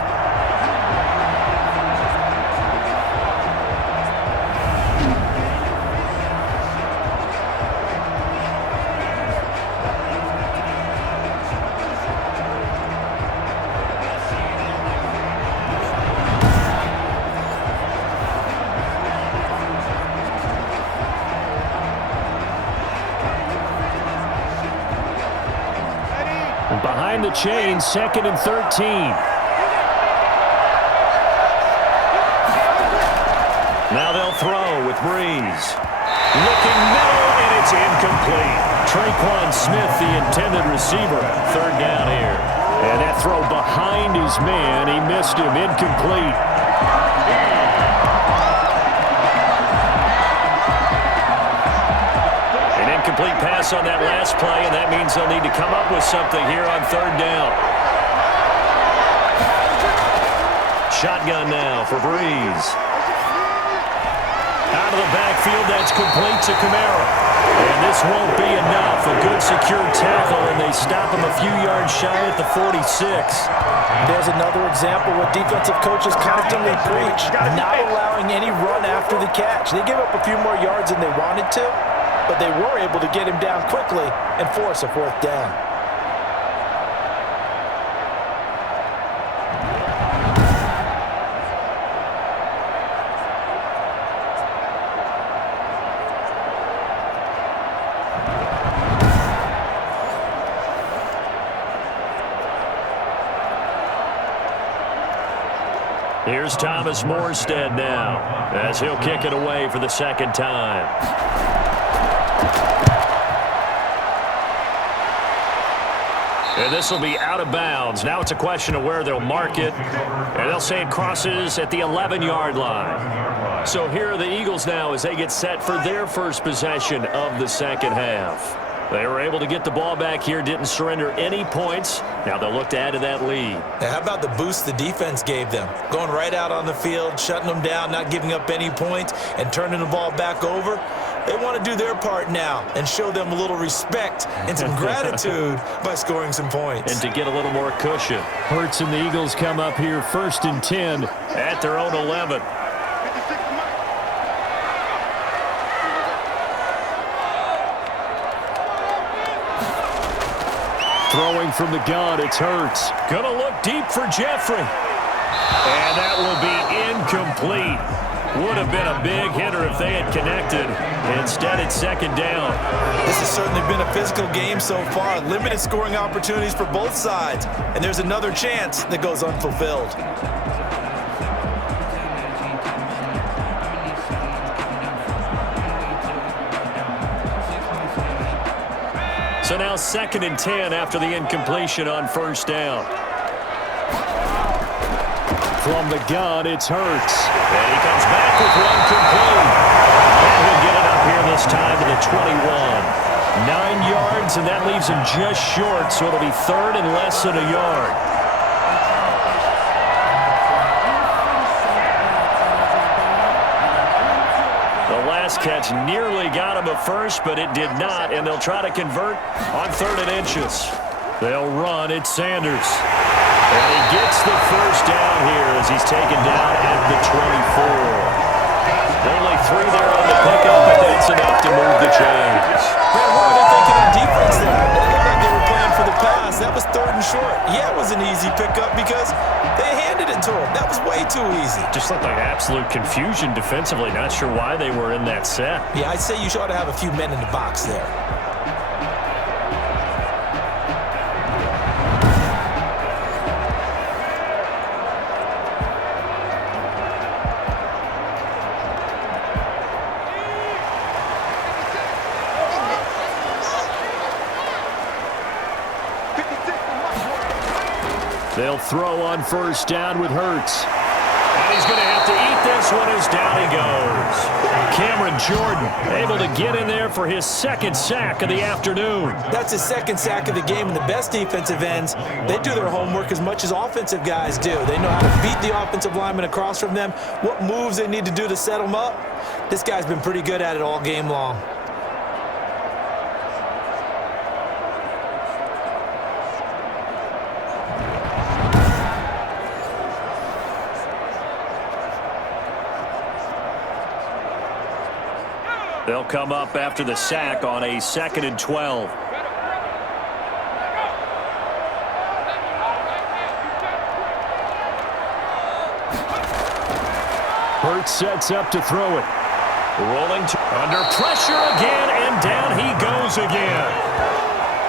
Behind the chain, 2nd and 13. Now they'll throw with Breeze. Looking middle, and it's incomplete. Traquan Smith, the intended receiver. 3rd down here. And that throw behind his man. He missed him. Incomplete. Incomplete pass on that last play, and that means they'll need to come up with something here on 3rd down. Shotgun now for Breeze. Out of the backfield, that's complete to Kamara. And this won't be enough. A good secure tackle, and they stop him a few yards shy at the 46. There's another example what defensive coaches constantly preach, not allowing any run after the catch. They give up a few more yards than they wanted to, but they were able to get him down quickly and force a 4th down. Here's Thomas Morstead now as he'll kick it away for the 2nd time. And this will be out of bounds. Now it's a question of where they'll mark it. And they'll say it crosses at the 11-yard line. So here are the Eagles now as they get set for their first possession of the 2nd half. They were able to get the ball back here, didn't surrender any points. Now they'll look to add to that lead. Now, how about the boost the defense gave them? Going right out on the field, shutting them down, not giving up any points, and turning the ball back over. They want to do their part now and show them a little respect and some gratitude by scoring some points. And to get a little more cushion. Hurts and the Eagles come up here 1st and 10 at their own 11. Throwing from the gun, it's Hurts. Gonna look deep for Jeffrey. And that will be incomplete. Would have been a big hitter if they had connected. Instead, it's second down. This has certainly been a physical game so far. Limited scoring opportunities for both sides. And there's another chance that goes unfulfilled. So now 2nd and 10 after the incompletion on first down. From the gun, it's Hurts. And he comes back with one complete. And he'll get it up here this time to the 21. 9 yards, and that leaves him just short, so it'll be 3rd and less than a yard. The last catch nearly got him a first, but it did not, and they'll try to convert on 3rd and inches. They'll run. It's Sanders. And he gets the first down here as he's taken down at the 24. Only 3 there on the pickup, but that's enough to move the chains. Man, what were they thinking on defense there? It looked like they were playing for the pass. That was 3rd and short. Yeah, it was an easy pickup because they handed it to him. That was way too easy. Just looked like absolute confusion defensively. Not sure why they were in that set. Yeah, I'd say you ought to have a few men in the box there. They'll throw on first down with Hurts. And he's going to have to eat this one as down he goes. Cameron Jordan able to get in there for his 2nd sack of the afternoon. That's his 2nd sack of the game, and the best defensive ends, they do their homework as much as offensive guys do. They know how to beat the offensive lineman across from them, what moves they need to do to set them up. This guy's been pretty good at it all game long. They'll come up after the sack on a 2nd and 12. Hurts sets up to throw it. Rolling under pressure again, and down he goes again.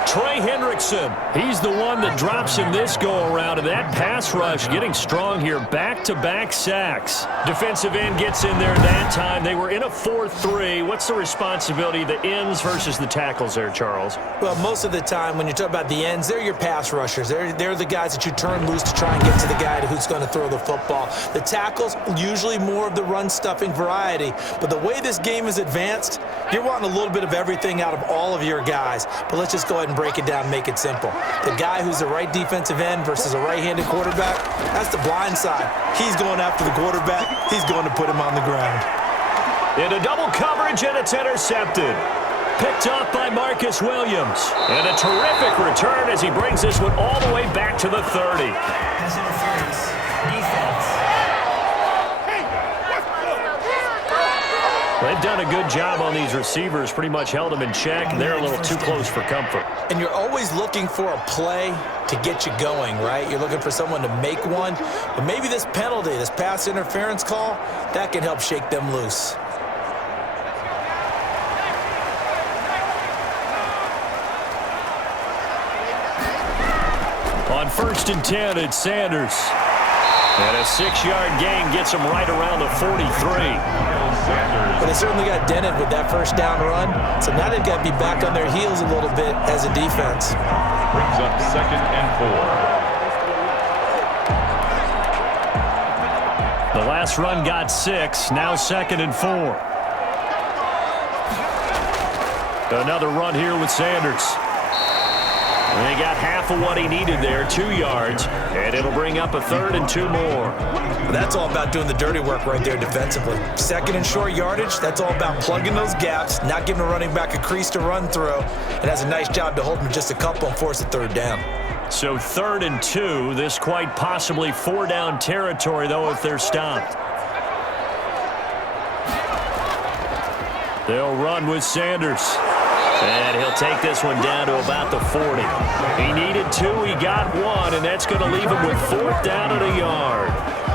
Trey Hendrickson, he's the one that drops in this go-around, and that pass rush getting strong here. Back-to-back sacks. Defensive end gets in there that time. They were in a 4-3. What's the responsibility of the ends versus the tackles there, Charles? Well, most of the time when you talk about the ends, they're your pass rushers. They're the guys that you turn loose to try and get to the guy who's going to throw the football. The tackles, usually more of the run-stuffing variety. But the way this game is advanced, you're wanting a little bit of everything out of all of your guys. But let's just go ahead and break it down and make it simple. The guy who's the right defensive end versus a right-handed quarterback, that's the blind side. He's going after the quarterback. He's going to put him on the ground. Into double coverage, and it's intercepted. Picked off by Marcus Williams. And a terrific return as he brings this one all the way back to the 30. Pass interference. Defense. They've done a good job on these receivers, pretty much held them in check, and they're a little too close for comfort. And you're always looking for a play to get you going, right? You're looking for someone to make one. But maybe this penalty, this pass interference call, that can help shake them loose. On 1st and 10, it's Sanders. And a 6-yard gain gets him right around the 43. But they certainly got dented with that first down run. So now they've got to be back on their heels a little bit as a defense. Brings up 2nd and 4. The last run got 6. Now 2nd and 4. Another run here with Sanders. And he got half of what he needed there, 2 yards, and it'll bring up a 3rd and 2 more. That's all about doing the dirty work right there defensively. 2nd and short yardage, that's all about plugging those gaps, not giving a running back a crease to run through. It has a nice job to hold him just a couple and force a 3rd down. So 3rd and 2, this quite possibly 4-down territory, though, if they're stopped. They'll run with Sanders. And he'll take this one down to about the 40. He needed 2, he got 1, and that's going to leave him with 4th down and a yard.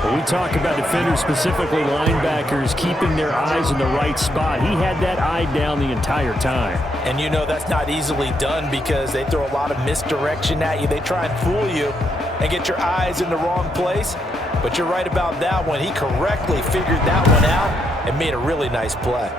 When we talk about defenders, specifically linebackers, keeping their eyes in the right spot, he had that eye down the entire time. And you know that's not easily done because they throw a lot of misdirection at you. They try and fool you and get your eyes in the wrong place. But you're right about that one. He correctly figured that one out and made a really nice play.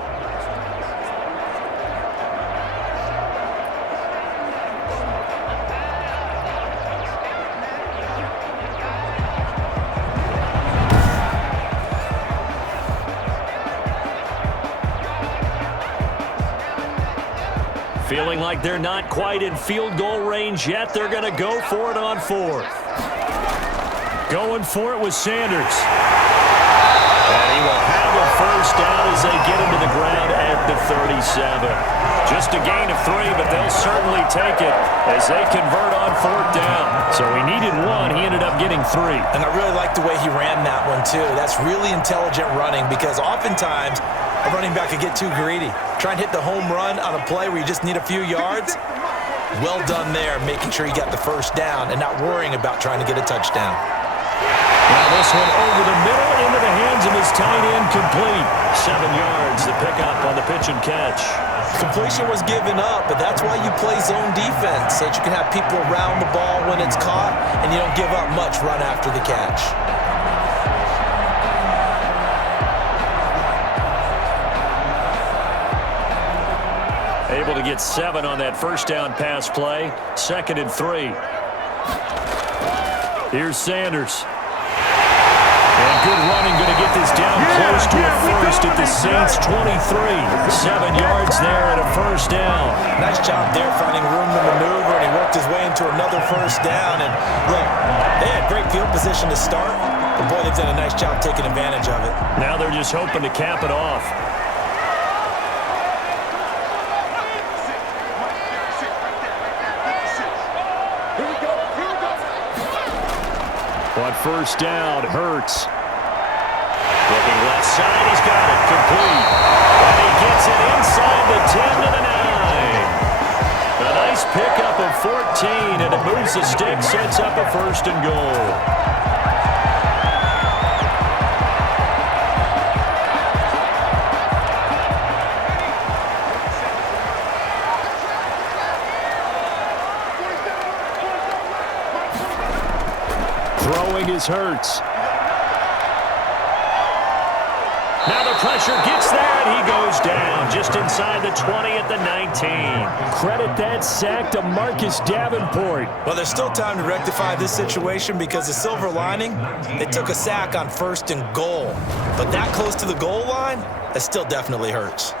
Feeling like they're not quite in field goal range yet. They're going to go for it on fourth. Going for it with Sanders. And he will have a first down as they get him to the ground at the 37. Just a gain of 3, but they'll certainly take it as they convert on fourth down. So he needed 1. He ended up getting 3. And I really like the way he ran that one, too. That's really intelligent running because oftentimes a running back could get too greedy. Try and hit the home run on a play where you just need a few yards. Well done there, making sure you got the first down and not worrying about trying to get a touchdown. Now this one over the middle into the hands of his tight end, complete. 7 yards, the pickup on the pitch and catch. Completion was given up, but that's why you play zone defense, so that you can have people around the ball when it's caught, and you don't give up much run after the catch. Able to get 7 on that first down pass play. 2nd and 3. Here's Sanders. And good running, going to get this down close to a first at the Saints 23. 7 yards there and a first down. Nice job there finding room to maneuver, and he worked his way into another first down. And look, they had great field position to start, but boy, they've done a nice job taking advantage of it. Now they're just hoping to cap it off. On first down, Hurts. Looking left side, he's got it, complete. And he gets it inside the 10 to the 9. A nice pickup of 14, and it moves the stick, sets up a 1st and goal. Throwing is Hurts. Now the pressure gets there, and he goes down just inside the 20 at the 19. Credit that sack to Marcus Davenport. Well, there's still time to rectify this situation because the silver lining, they took a sack on 1st and goal. But that close to the goal line, that still definitely hurts.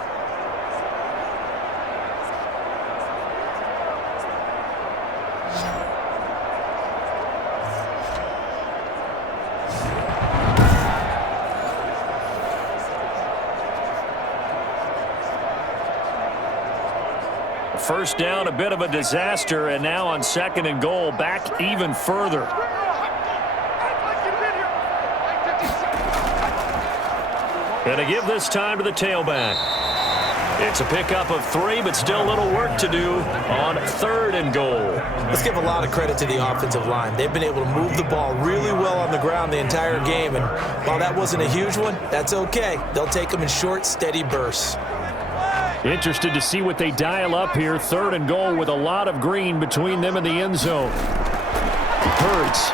First down, a bit of a disaster, and now on 2nd and goal, back even further. And to give this time to the tailback. It's a pickup of 3, but still a little work to do on 3rd and goal. Let's give a lot of credit to the offensive line. They've been able to move the ball really well on the ground the entire game, and while that wasn't a huge one, that's okay. They'll take them in short, steady bursts. Interested to see what they dial up here. 3rd and goal with a lot of green between them and the end zone. Hurts.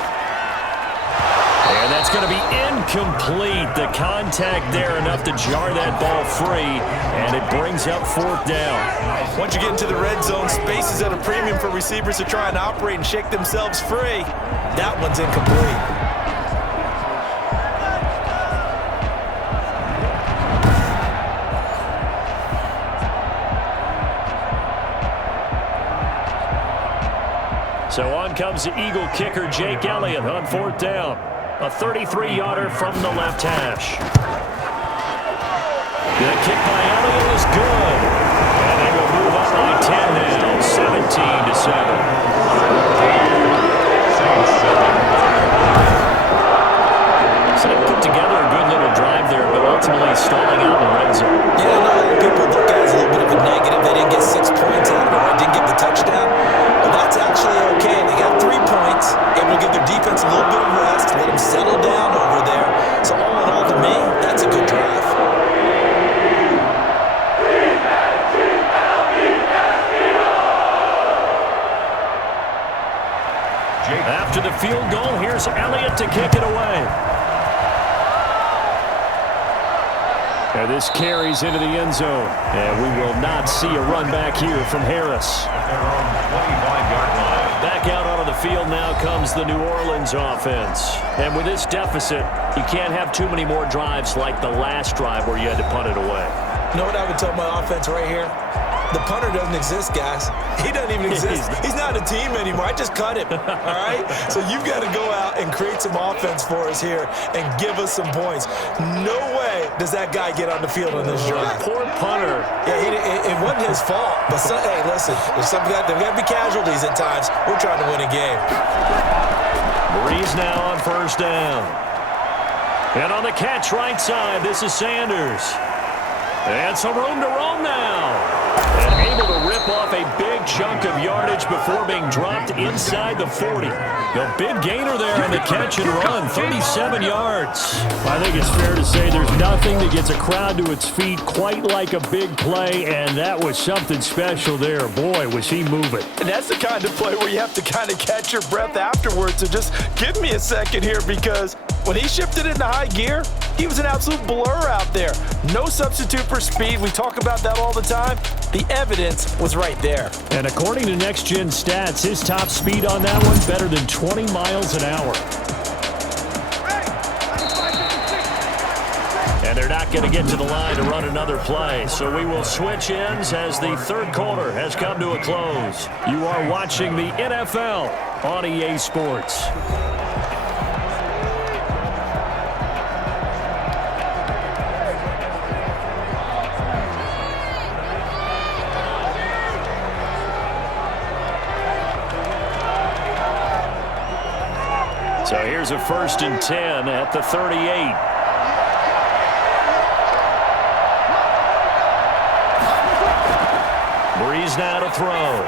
And that's going to be incomplete. The contact there enough to jar that ball free, and it brings up 4th down. Once you get into the red zone, space is at a premium for receivers to try and operate and shake themselves free. That one's incomplete. So on comes the Eagle kicker, Jake Elliott, on 4th down. A 33-yarder from the left hash. The kick by Elliott is good. And they will move up by 10 now, 17-7. So they put together a good little drive there, but ultimately stalling out in the red zone. Yeah, I know a lot of people look at it as a little bit of a negative. They didn't get 6 points out of it. Right? Didn't get the touchdown. But that's actually okay. They got 3 points. offense, able to give their defense a little bit of rest, let them settle down over there. So all in all, to me, that's a good drive. After the field goal, here's Elliott to kick it away. And this carries into the end zone. And we will not see a run back here from Harris. Back out onto the field now comes the New Orleans offense. And with this deficit, you can't have too many more drives like the last drive where you had to punt it away. You know what I would tell my offense right here? The punter doesn't exist, guys. He doesn't even exist. He's not a team anymore. I just cut him, all right? So you've got to go out and create some offense for us here and give us some points. No way does that guy get on the field in this drive. Poor punter. Yeah, it wasn't his fault. But, hey, listen, there's got to be casualties at times. We're trying to win a game. Breeze now on first down. And on the catch right side, this is Sanders. And some room to roam now. And able to rip off a big chunk of yardage before being dropped inside the 40. A big gainer there on the catch and run, 37 yards. I think it's fair to say there's nothing that gets a crowd to its feet quite like a big play, and that was something special there. Boy, was he moving. And that's the kind of play where you have to kind of catch your breath afterwards. So just give me a second here, because when he shifted into high gear, he was an absolute blur out there. No substitute for speed. We talk about that all the time. The evidence was right there. And according to Next Gen Stats, his top speed on that one better than 20 miles an hour. And they're not going to get to the line to run another play. So we will switch ends as the third quarter has come to a close. You are watching the NFL on EA Sports. So here's a 1st and 10 at the 38. Breeze now to throw.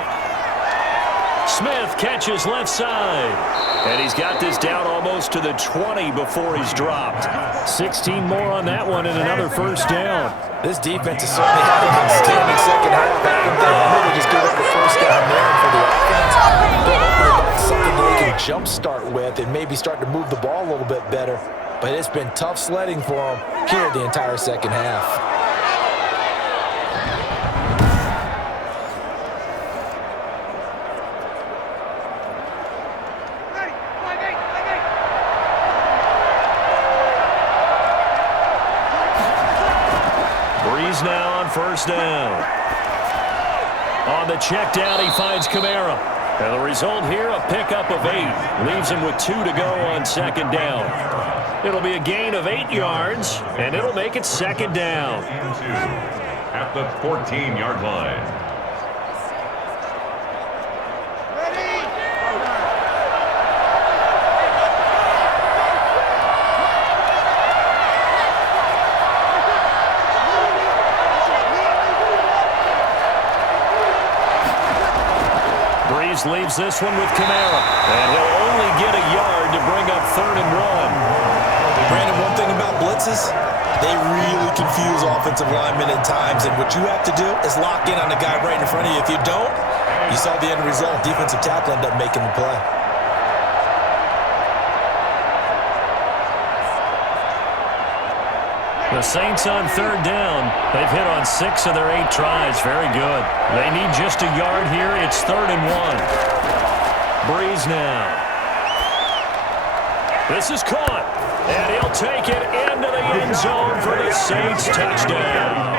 Smith catches left side. And he's got this down almost to the 20 before he's dropped. 16 more on that one and another first down. This defense has certainly had an outstanding second half. I think they really just gave up the first down there for the offense. Something they can jumpstart with and maybe start to move the ball a little bit better. But it's been tough sledding for them here the entire second half. Breeze now on first down. On the check down, he finds Kamara. And the result here, a pickup of 8. Leaves him with 2 to go on second down. It'll be a gain of 8 yards, and it'll make it second down. At the 14-yard line. Leaves this one with Kamara. And he'll only get a yard to bring up 3rd and 1. Brandon, one thing about blitzes, they really confuse offensive linemen at times. And what you have to do is lock in on the guy right in front of you. If you don't, you saw the end result. Defensive tackle ended up making the play. The Saints on 3rd down. They've hit on 6 of their 8 tries. Very good. They need just a yard here. It's 3rd and 1. Breeze now. This is caught. And he'll take it into the end zone for the Saints touchdown.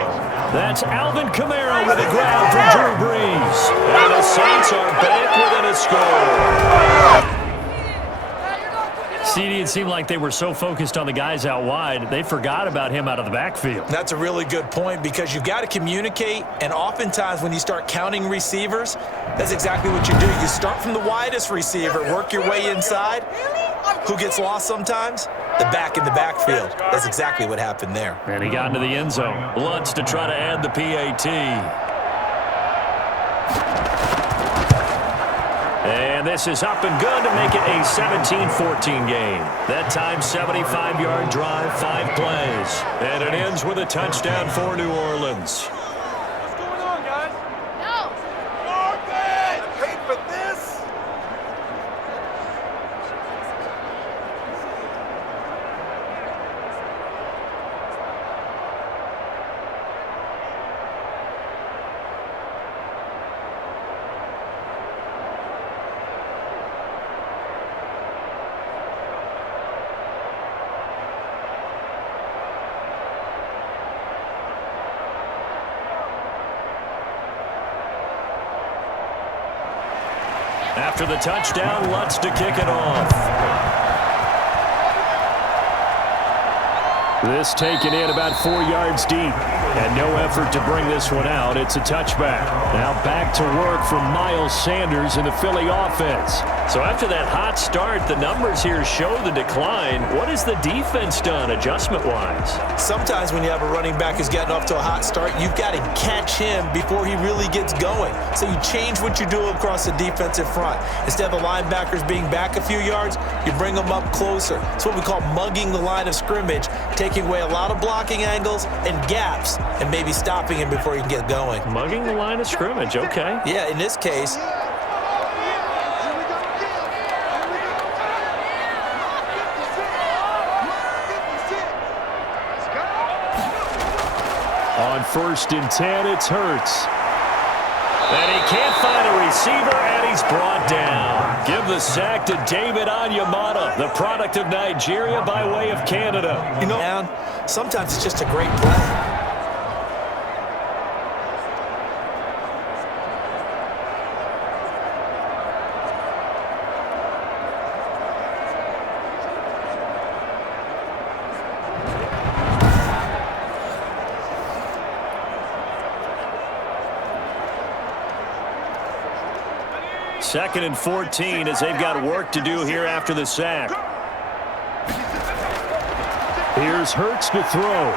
That's Alvin Kamara with a grab from Drew Brees. And the Saints are back within a score. CD, it seemed like they were so focused on the guys out wide, they forgot about him out of the backfield. That's a really good point, because you've got to communicate, and oftentimes when you start counting receivers, that's exactly what you do. You start from the widest receiver, work your way inside. Who gets lost sometimes? The back in the backfield. That's exactly what happened there. And he got into the end zone. Lutz to try to add the PAT. And this is up and good to make it a 17-14 game. That time, 75-yard drive, 5 plays. And it ends with a touchdown for New Orleans. What's going on, guys? No. Garbage! I paid for this. After the touchdown, Lutz to kick it off. This taken in about 4 yards deep. And no effort to bring this one out. It's a touchback. Now back to work for Miles Sanders in the Philly offense. So after that hot start, the numbers here show the decline. What has the defense done adjustment-wise? Sometimes when you have a running back who's getting off to a hot start, you've got to catch him before he really gets going. So you change what you do across the defensive front. Instead of the linebackers being back a few yards, you bring them up closer. It's what we call mugging the line of scrimmage, taking away a lot of blocking angles and gaps, and maybe stopping him before he can get going. Mugging the line of scrimmage, okay. Yeah, in this case. On 1st and 10, it's Hurts. And he can't find a receiver, and he's brought down. Give the sack to David Onyemata, the product of Nigeria by way of Canada. You know, sometimes it's just a great play. Second and 14 as they've got work to do here after the sack. Here's Hurts to throw.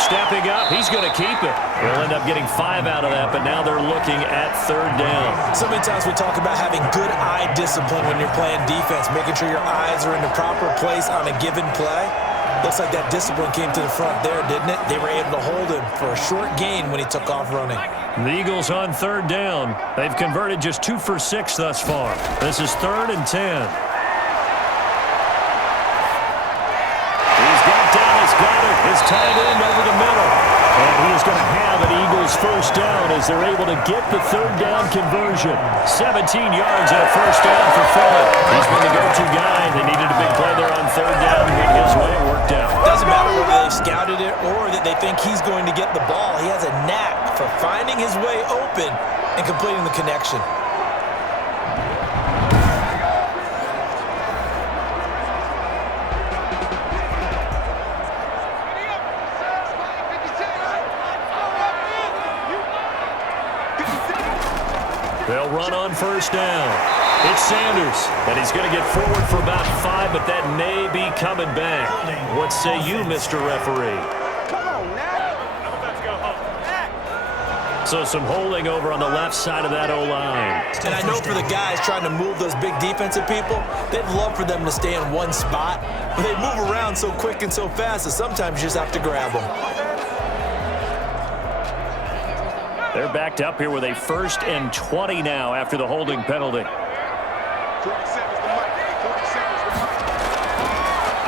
Stepping up, he's going to keep it. They'll end up getting 5 out of that, but now they're looking at 3rd down. So many times we talk about having good eye discipline when you're playing defense, making sure your eyes are in the proper place on a given play. Looks like that discipline came to the front there, didn't it? They were able to hold him for a short gain when he took off running. The Eagles on 3rd down. They've converted just 2 for 6 thus far. This is 3rd and 10. He's got Dallas Goedert, his tight end over the middle. And he is going to have an Eagles 1st down as they're able to get the 3rd down conversion. 17 yards and a 1st down for Philly. He's been the go-to guy. They needed a big play there on 3rd down. Went his way. It worked out. Doesn't matter whether they've scouted it or that they think he's going to get the ball. He has a knack for finding his way open and completing the connection. They'll run on 1st down. It's Sanders, and he's going to get forward for about 5, but that may be coming back. What say you, Mr. Referee? Come on, now. Let's go home. So some holding over on the left side of that O-line. And I know for the guys trying to move those big defensive people, they'd love for them to stay in one spot, but they move around so quick and so fast that sometimes you just have to grab them. They're backed up here with a 1st and 20 now after the holding penalty.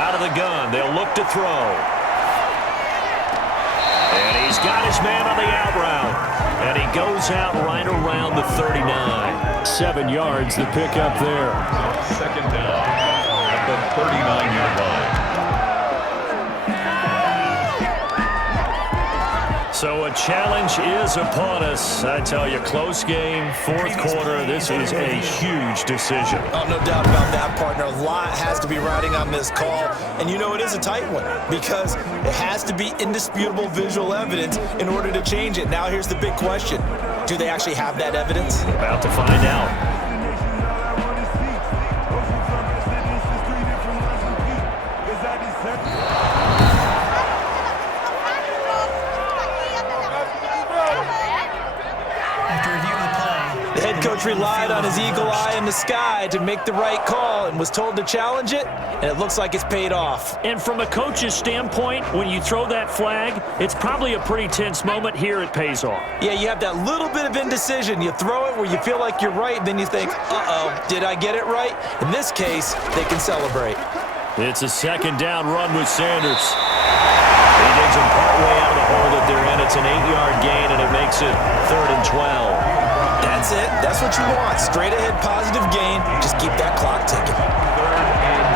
Out of the gun, they'll look to throw. And he's got his man on the out route. And he goes out right around the 39. 7 yards the pickup there. 2nd down at the 39-yard line. So a challenge is upon us. I tell you, close game, 4th quarter. This is a huge decision. Oh, no doubt about that, partner. A lot has to be riding on this call. And you know it is a tight one because it has to be indisputable visual evidence in order to change it. Now here's the big question. Do they actually have that evidence? About to find out. coach relied on his eagle eye in the sky to make the right call and was told to challenge it, and it looks like it's paid off. And from a coach's standpoint, when you throw that flag, it's probably a pretty tense moment. Here it pays off. Yeah, you have that little bit of indecision. You throw it where you feel like you're right, and then you think, uh-oh, did I get it right? In this case, they can celebrate. It's a second down run with Sanders. He digs him partway out of the hole that they're in. It's an 8-yard gain, and it makes it 3rd and 12. That's it. That's what you want. Straight ahead, positive gain. Just keep that clock ticking. 3rd and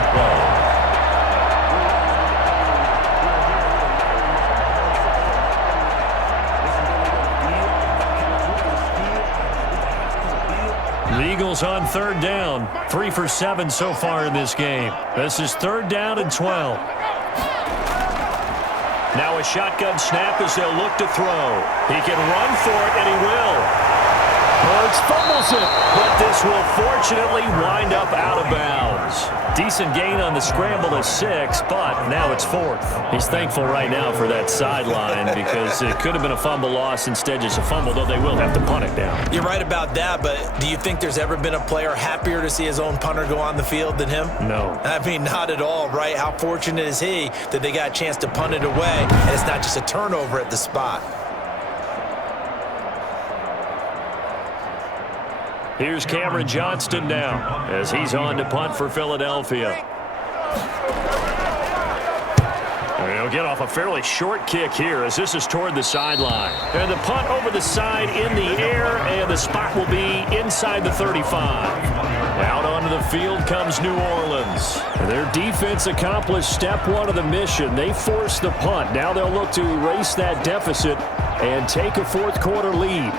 12. The Eagles on 3rd down. 3 for 7 so far in this game. This is 3rd down and 12. Now a shotgun snap as they'll look to throw. He can run for it, and he will. Hurts fumbles it, but this will fortunately wind up out of bounds. Decent gain on the scramble of 6, but now it's 4th. He's thankful right now for that sideline because it could have been a fumble loss, instead just a fumble, though they will have to punt it down. You're right about that, but do you think there's ever been a player happier to see his own punter go on the field than him? No. I mean, not at all, right? How fortunate is he that they got a chance to punt it away, and it's not just a turnover at the spot. Here's Cameron Johnston now as he's on to punt for Philadelphia. He'll get off a fairly short kick here as this is toward the sideline. And the punt over the side in the air, and the spot will be inside the 35. Out onto the field comes New Orleans. Their defense accomplished step 1 of the mission. They forced the punt. Now they'll look to erase that deficit and take a 4th quarter lead.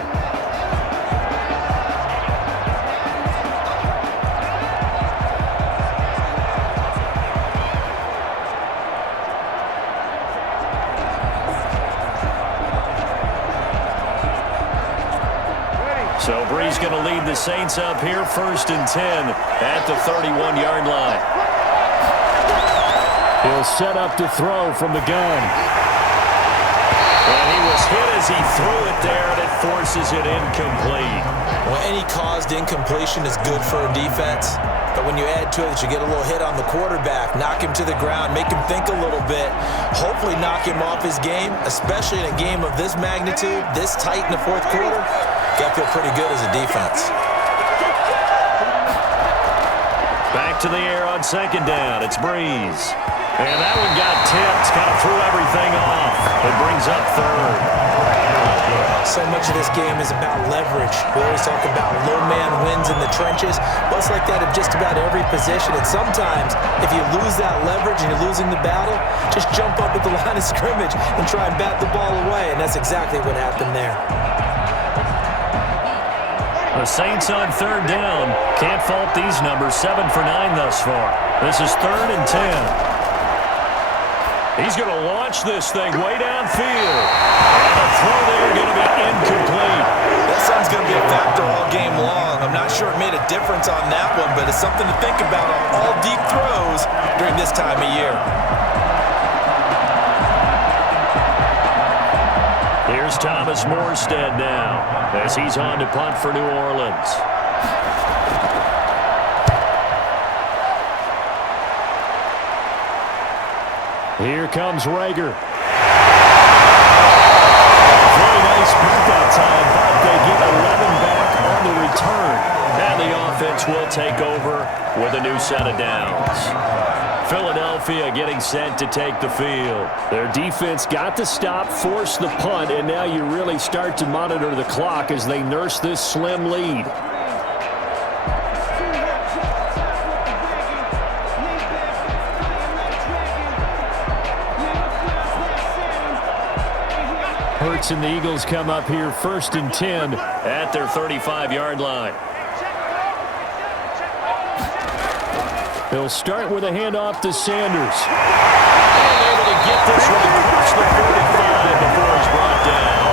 So Bree's going to lead the Saints up here, 1st and 10 at the 31-yard line. He'll set up to throw from the gun. And he was hit as he threw it there, and it forces it incomplete. Well, any caused incompletion is good for a defense. But when you add to it that you get a little hit on the quarterback, knock him to the ground, make him think a little bit, hopefully knock him off his game, especially in a game of this magnitude, this tight in the 4th quarter, got to feel pretty good as a defense. Back to the air on 2nd down. It's Breeze. And that one got tipped, kind of threw everything off. It brings up 3rd. So much of this game is about leverage. We always talk about low man wins in the trenches. Well, it's like that in just about every position. And sometimes, if you lose that leverage and you're losing the battle, just jump up at the line of scrimmage and try and bat the ball away. And that's exactly what happened there. The Saints on 3rd down. Can't fault these numbers. 7 for 9 thus far. This is 3rd and 10. He's going to launch this thing way downfield. And the throw there going to be incomplete. That sounds going to be a factor all game long. I'm not sure it made a difference on that one, but it's something to think about on all deep throws during this time of year. Here's Thomas Morstead now as he's on to punt for New Orleans. Here comes Rager. Very nice punt that time, but they get 11 back on the return. And the offense will take over with a new set of downs. Philadelphia getting set to take the field. Their defense got to stop, force the punt, and now you really start to monitor the clock as they nurse this slim lead. Hurts and the Eagles come up here 1st and 10 at their 35-yard line. They'll start with a handoff to Sanders. And able to get this one across the 45 before he's brought down.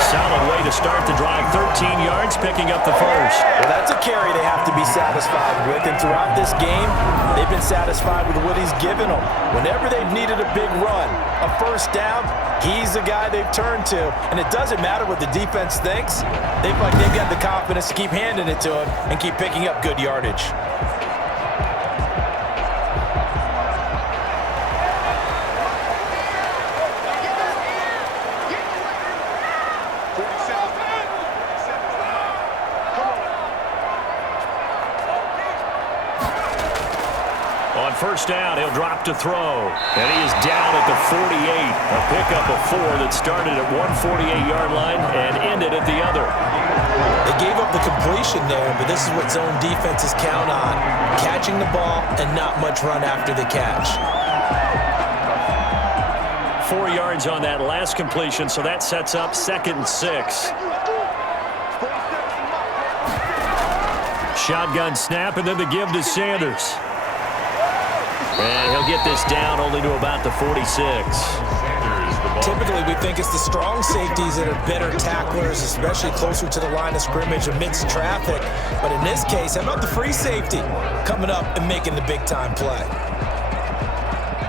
Solid way to start the drive. 13 yards, picking up the 1st. Well, that's a carry they have to be satisfied with. And throughout this game, they've been satisfied with what he's given them. Whenever they've needed a big run, a first down, he's the guy they've turned to. And it doesn't matter what the defense thinks. They've got the confidence to keep handing it to him and keep picking up good yardage. On first down, he'll drop to throw. And he is down at the 48. A pickup of 4 that started at one 48-yard line and ended at the other. They gave up the completion there, but this is what zone defenses count on. Catching the ball and not much run after the catch. 4 yards on that last completion, so that sets up 2nd and 6. Shotgun snap, and then the give to Sanders. And he'll get this down only to about the 46. Typically, we think it's the strong safeties that are better tacklers, especially closer to the line of scrimmage amidst traffic. But in this case, how about the free safety coming up and making the big-time play?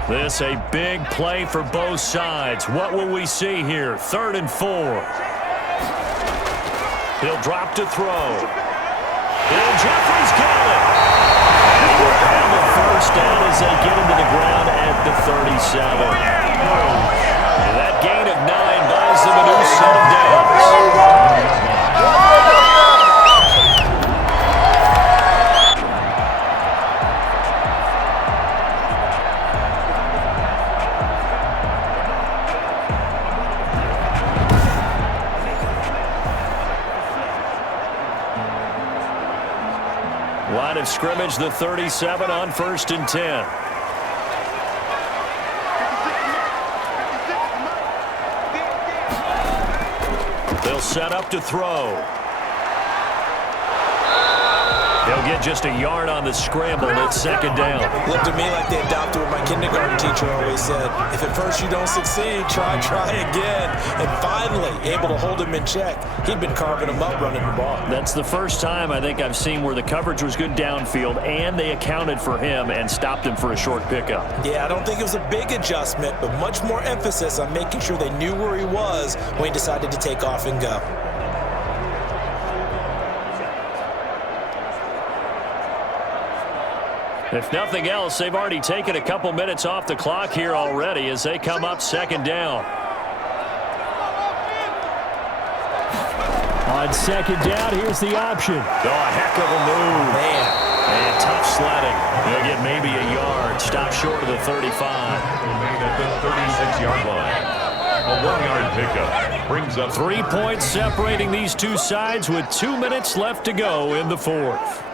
This a big play for both sides. What will we see here? 3rd and 4. He'll drop to throw. And Jeffrey's got it. And the first down as they get him to the ground at the 37. That gain of 9 buys them a new set of downs. Line of scrimmage, the 37 on 1st and 10. They'll set up to throw. They'll get just a yard on the scramble. It's 2nd down. Looked to me like they adopted what my kindergarten teacher always said. If at first you don't succeed, try again. And finally, able to hold him in check. He'd been carving him up running the ball. That's the first time I think I've seen where the coverage was good downfield and they accounted for him and stopped him for a short pickup. Yeah, I don't think it was a big adjustment, but much more emphasis on making sure they knew where he was when he decided to take off and go. If nothing else, they've already taken a couple minutes off the clock here already as they come up 2nd down. On 2nd down, here's the option. Oh, a heck of a move. Man. And tough sledding. They'll get maybe a yard. Stop short of the 35. Made at the 36-yard line. A 1-yard pickup brings up 3 points separating these two sides with 2 minutes left to go in the 4th.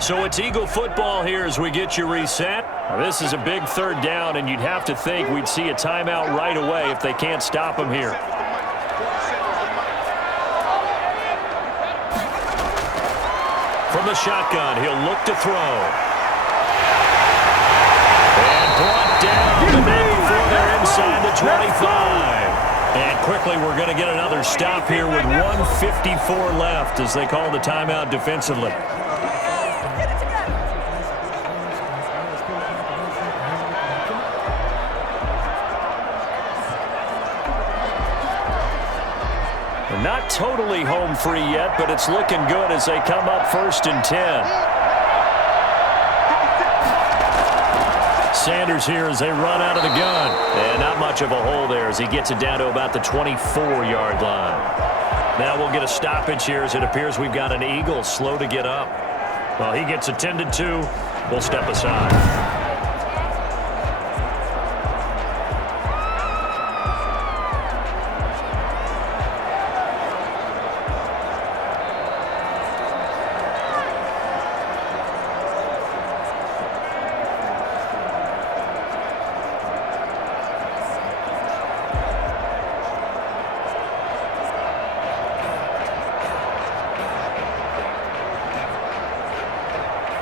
So it's Eagle football here as we get you reset. This is a big 3rd down, and you'd have to think we'd see a timeout right away if they can't stop him here. From the shotgun, he'll look to throw. And brought down the net before they're inside the 25. And quickly, we're going to get another stop here with 1:54 left as they call the timeout defensively. Not totally home free yet, but it's looking good as they come up 1st and 10. Sanders here as they run out of the gun. And not much of a hole there as he gets it down to about the 24-yard line. Now we'll get a stoppage here as it appears we've got an Eagle slow to get up. Well, he gets attended to. We'll step aside.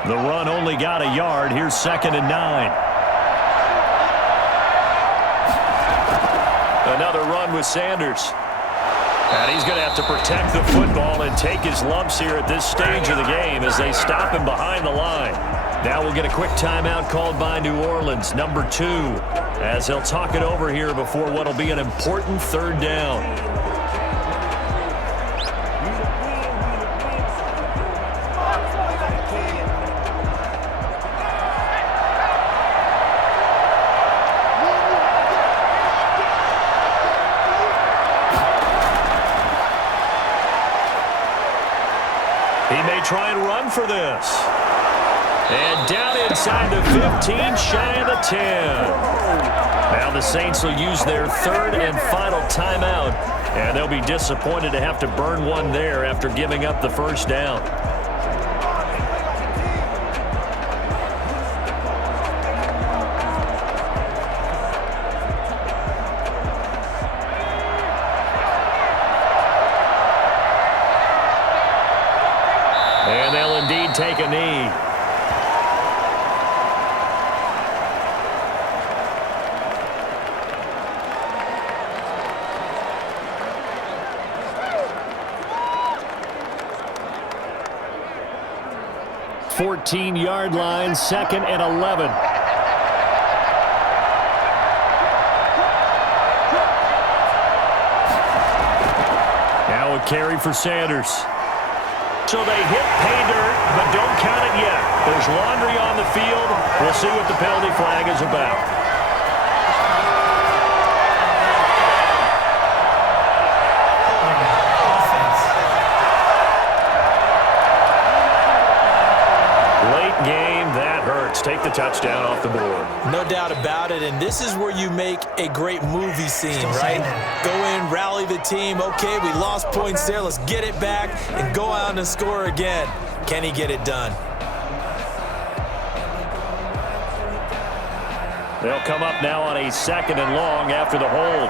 The run only got a yard. Here's 2nd and 9. Another run with Sanders. And he's going to have to protect the football and take his lumps here at this stage of the game as they stop him behind the line. Now we'll get a quick timeout called by New Orleans, number 2, as they'll talk it over here before what will be an important third down. He may try and run for this. And down inside the 15, shy of the 10. Now the Saints will use their third and final timeout, and they'll be disappointed to have to burn one there after giving up the first down. And they'll indeed take a knee. Yard line, 2nd and 11. Now a carry for Sanders. So they hit pay dirt, but don't count it yet. There's laundry on the field. We'll see what the penalty flag is about. Take the touchdown off the board. No doubt about it, and this is where you make a great movie scene, right? Go in, rally the team. Okay, we lost points there. Let's get it back and go out and score again. Can he get it done? They'll come up now on a 2nd and long after the hold.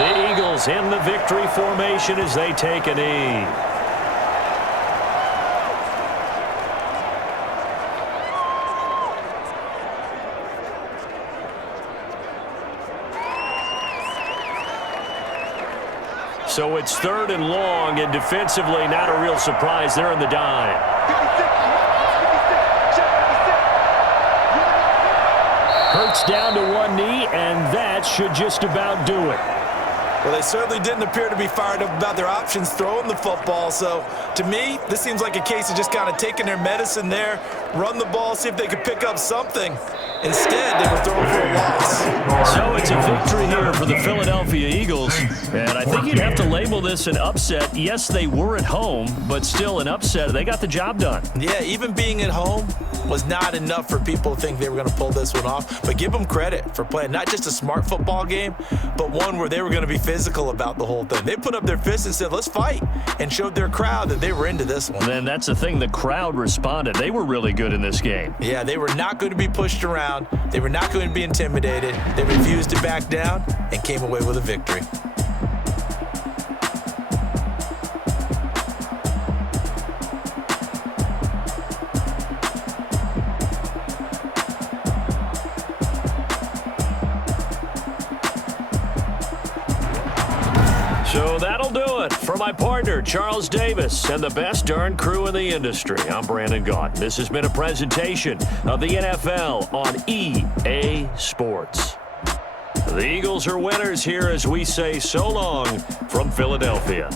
The Eagles in the victory formation as they take a knee. So it's 3rd and long, and defensively not a real surprise. They're in the dime. Hurts down to one knee, and that should just about do it. Well, they certainly didn't appear to be fired up about their options throwing the football. So, to me, this seems like a case of just kind of taking their medicine there, run the ball, see if they could pick up something. Instead, they were throwing for a loss. So it's a victory here for the Philadelphia Eagles. And I think you'd have to label this an upset. Yes, they were at home, but still an upset. They got the job done. Yeah, even being at home was not enough for people to think they were going to pull this one off. But give them credit for playing not just a smart football game, but one where they were going to be physical about the whole thing. They put up their fists and said, let's fight, and showed their crowd that they were into this one. Then that's the thing. The crowd responded. They were really good in this game. Yeah, they were not going to be pushed around. They were not going to be intimidated. They refused to back down and came away with a victory. So that'll do it for my partner, Charles Davis, and the best darn crew in the industry. I'm Brandon Gaunt. This has been a presentation of the NFL on EA Sports. The Eagles are winners here as we say so long from Philadelphia.